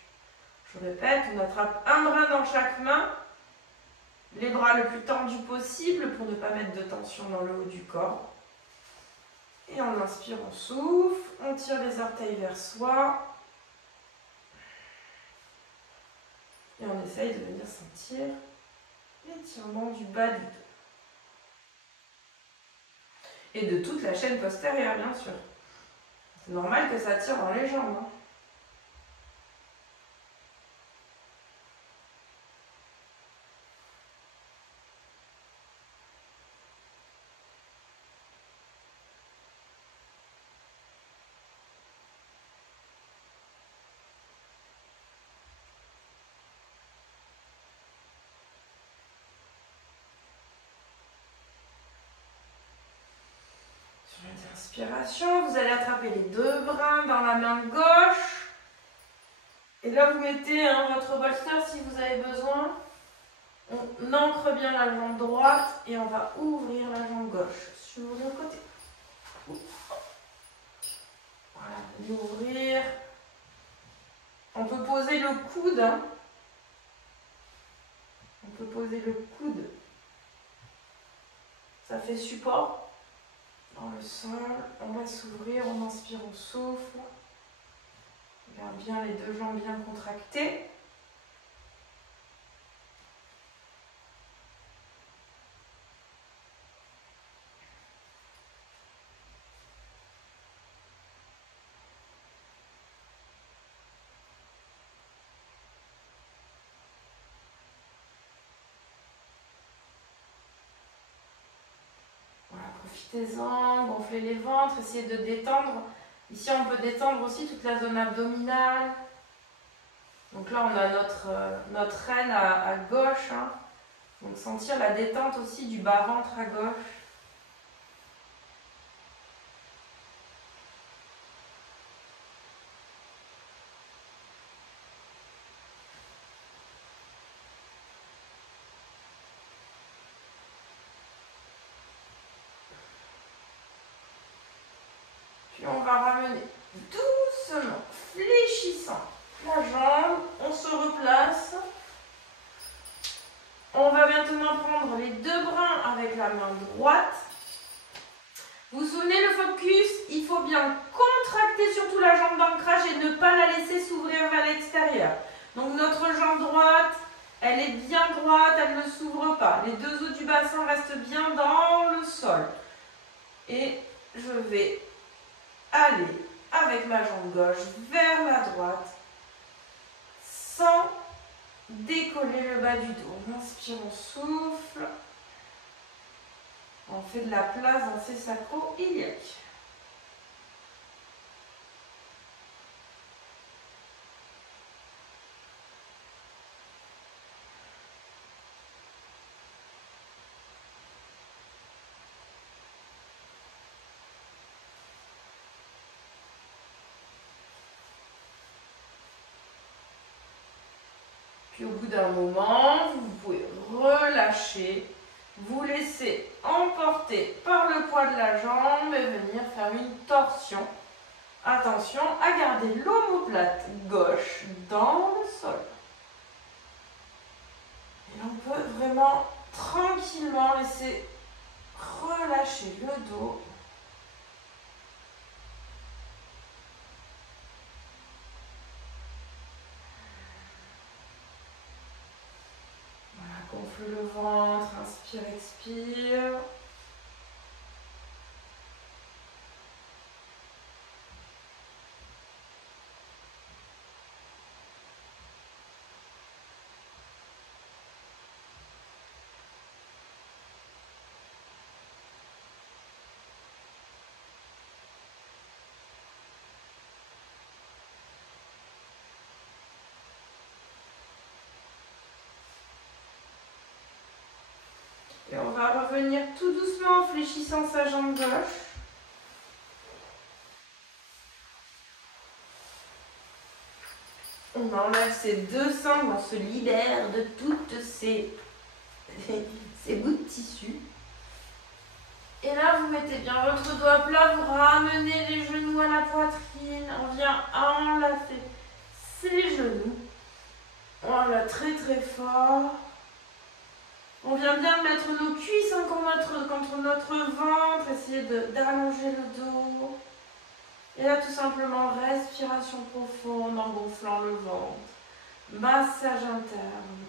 Je répète, on attrape un bras dans chaque main, les bras le plus tendus possible pour ne pas mettre de tension dans le haut du corps. Et on inspire, on souffle, on tire les orteils vers soi. Et on essaye de venir sentir l'étirement du bas du dos. Et de toute la chaîne postérieure, bien sûr. C'est normal que ça tire dans les jambes. Hein. Inspiration, vous allez attraper les deux brins dans la main gauche. Et là, vous mettez votre bolster si vous avez besoin. On ancre bien la jambe droite et on va ouvrir la jambe gauche sur le côté. Voilà, ouvrir. On peut poser le coude. On peut poser le coude. Ça fait support. Dans le sol, on va s'ouvrir, on inspire, on souffle. On garde bien les deux jambes bien contractées. Profitez-en, gonflez les ventres, essayez de détendre. Ici, on peut détendre aussi toute la zone abdominale. Donc là, on a notre reine à gauche. Donc sentir la détente aussi du bas-ventre à gauche. Puis on va ramener doucement, fléchissant la jambe, on se replace. On va maintenant prendre les deux brins avec la main droite. Vous vous souvenez, le focus, il faut bien contracter surtout la jambe d'ancrage et ne pas la laisser s'ouvrir vers l'extérieur. Donc notre jambe droite, elle est bien droite, elle ne s'ouvre pas. Les deux os du bassin restent bien dans le sol. Et je vais aller avec ma jambe gauche vers la droite sans décoller le bas du dos. On inspire, on souffle. On fait de la place dans ses sacro-iliaques. Puis au bout d'un moment, vous pouvez relâcher, vous laisser emporter par le poids de la jambe et venir faire une torsion. Attention à garder l'omoplate gauche dans le sol. Et on peut vraiment tranquillement laisser relâcher le dos. Gonfle le ventre, inspire, expire. Et on va revenir tout doucement en fléchissant sa jambe gauche. On enlève ses deux seins, on se libère de toutes ces bouts de tissu. Et là, vous mettez bien votre doigt plat, vous ramenez les genoux à la poitrine. On vient enlacer ses genoux. On enlève très très fort. On vient bien mettre nos cuisses contre notre ventre, essayer d'allonger le dos. Et là, tout simplement, respiration profonde en gonflant le ventre. Massage interne.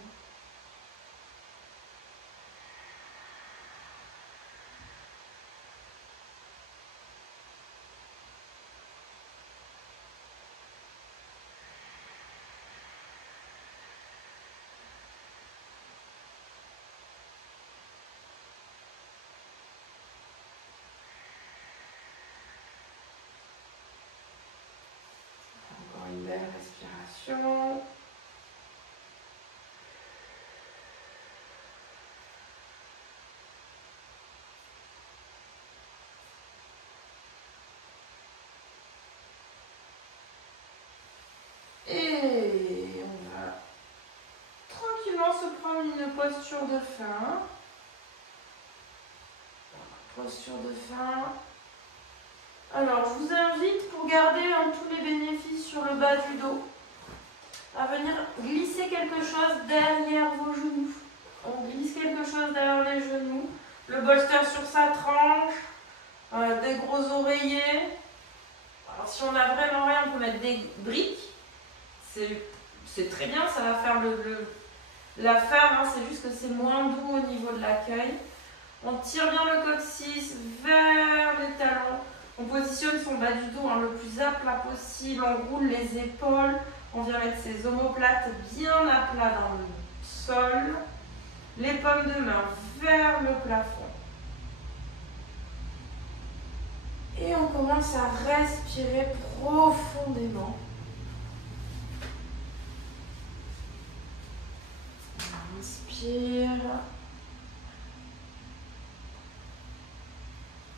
Respiration. se prendre une posture de fin. Posture de fin. Alors, je vous invite, pour garder tous les bénéfices sur le bas du dos, à venir glisser quelque chose derrière vos genoux. On glisse quelque chose derrière les genoux. Le bolster sur sa tranche, des gros oreillers. Alors, si on n'a vraiment rien, on peut mettre des briques. C'est très bien, ça va faire l'affaire, hein, c'est juste que c'est moins doux au niveau de l'accueil. On tire bien le coccyx vers les talons. On positionne son bas du dos le plus à plat possible. On roule les épaules. On vient mettre ses omoplates bien à plat dans le sol. Les paumes de main vers le plafond. Et on commence à respirer profondément. On inspire.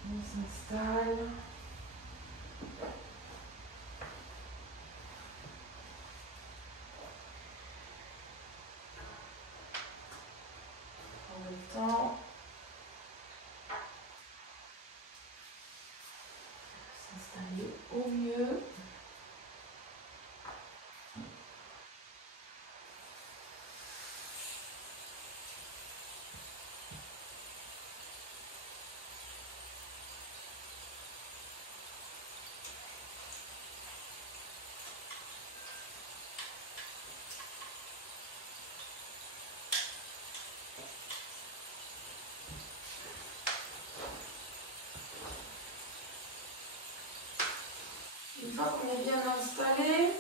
On s'installe. Prends le temps. S'installer au mieux. Une fois qu'on est bien installé,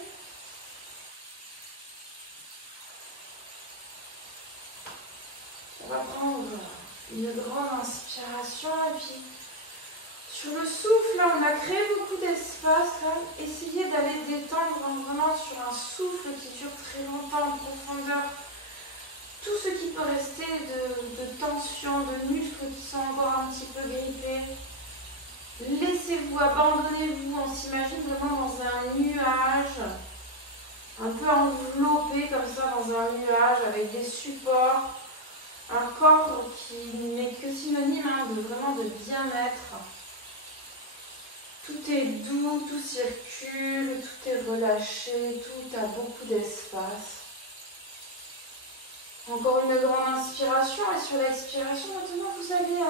on va prendre une grande inspiration et puis sur le souffle, là, on a créé beaucoup d'espace. Essayez d'aller détendre vraiment sur un souffle qui dure très longtemps en profondeur. Tout ce qui peut rester de tension, de muscles qui sont encore un petit peu grippés. Laissez-vous, abandonnez-vous, on s'imagine vraiment dans un nuage, un peu enveloppé comme ça dans un nuage avec des supports, un corps qui n'est que synonyme de vraiment de bien-être. Tout est doux, tout circule, tout est relâché, tout a beaucoup d'espace. Encore une grande inspiration et sur l'expiration, maintenant vous savez,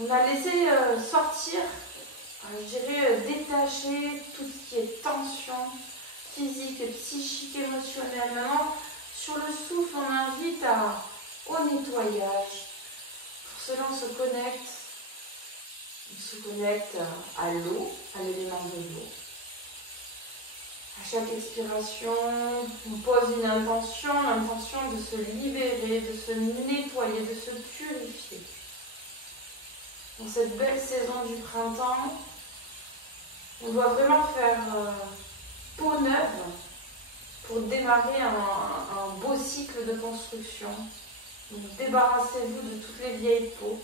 on a laissé sortir, je dirais détacher tout ce qui est tension physique, psychique, émotionnelle. Maintenant, sur le souffle, on invite au nettoyage. Pour cela, on se connecte à l'eau, à l'élément de l'eau. À chaque expiration, on pose une intention, l'intention de se libérer, de se nettoyer, de se purifier. Dans cette belle saison du printemps, on doit vraiment faire peau neuve pour démarrer un beau cycle de construction. Donc débarrassez-vous de toutes les vieilles peaux,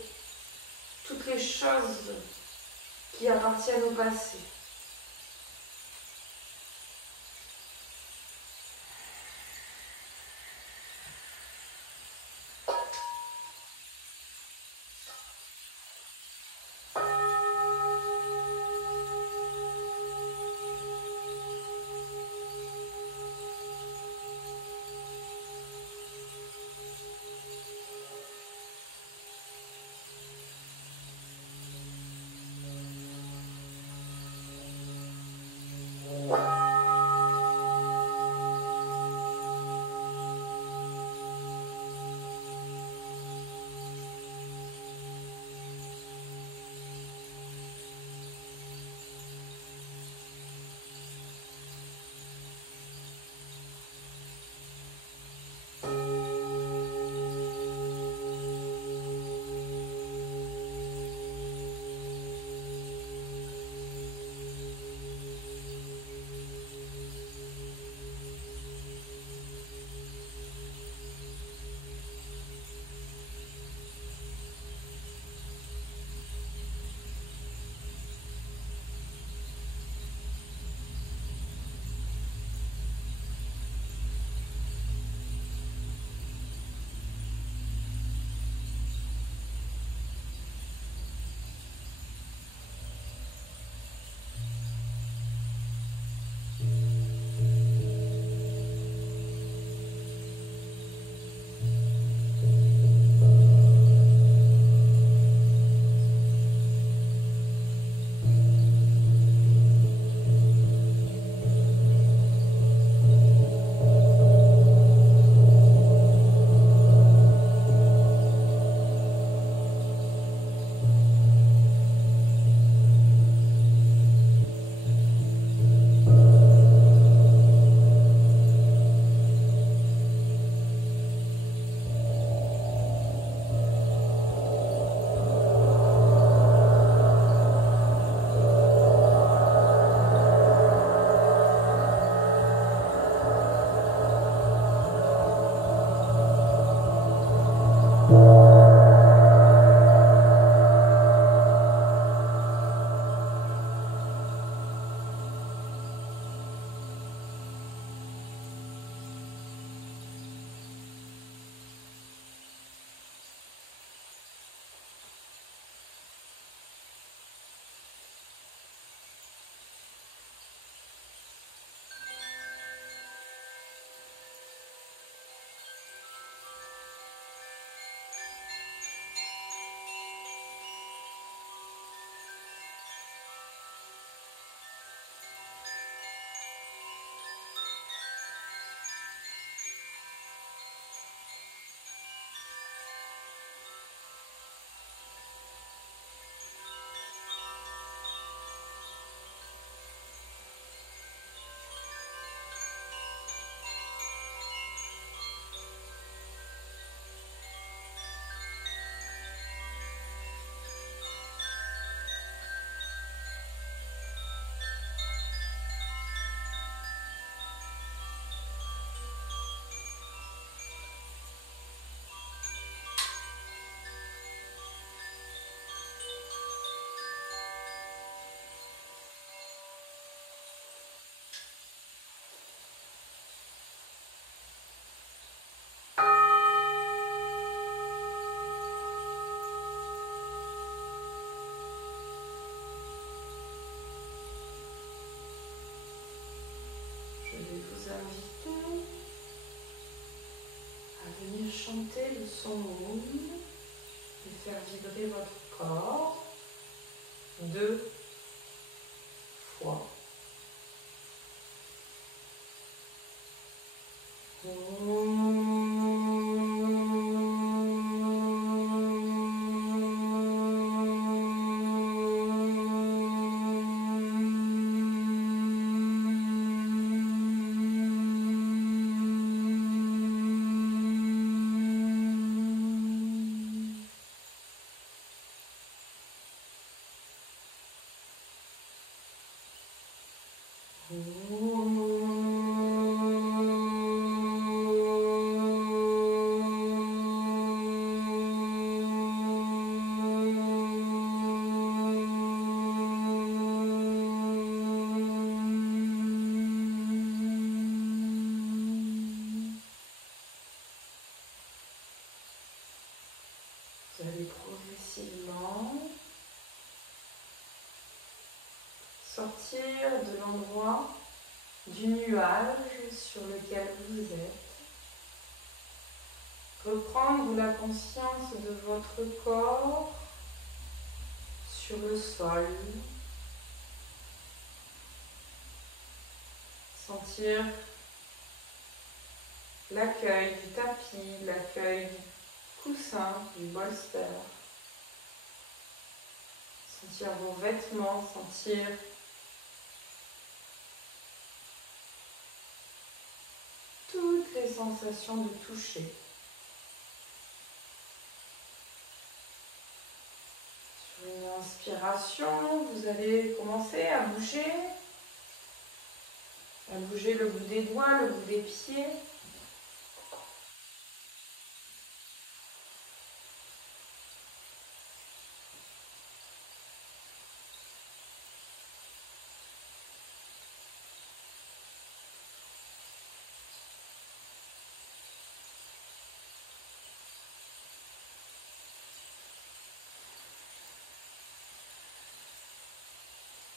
toutes les choses qui appartiennent au passé. vous inviter à venir chanter le son Om et faire vibrer votre corps 2 fois. Vous allez progressivement sortir de l'endroit du nuage sur lequel vous êtes. Reprendre la conscience de votre corps sur le sol. Sentir l'accueil du tapis, l'accueil du coussin, du bolster. Sentir vos vêtements, sentir toutes les sensations de toucher. Sur une inspiration, vous allez commencer à bouger le bout des doigts, le bout des pieds.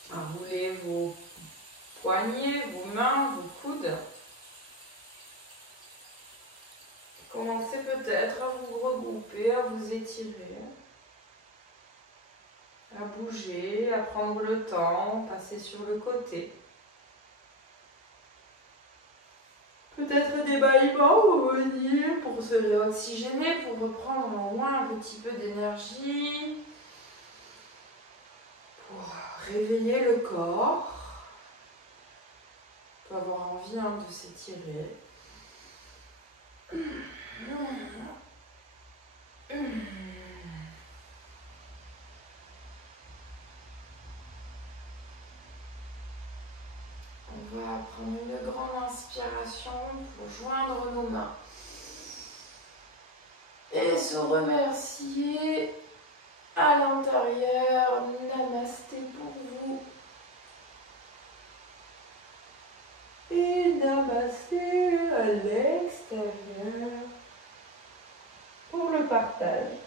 À rouler vos poignets, vos mains, vos coudes. Commencez peut-être à vous regrouper, à vous étirer, à bouger, à prendre le temps, passer sur le côté. Peut-être des bâillements vont venir pour se réoxygéner, pour reprendre au moins un petit peu d'énergie, pour réveiller le corps. On peut avoir envie de s'étirer. On va prendre une grande inspiration pour joindre nos mains et se remercier à l'intérieur. Namasté pour vous et namasté à l'extérieur pour le partage.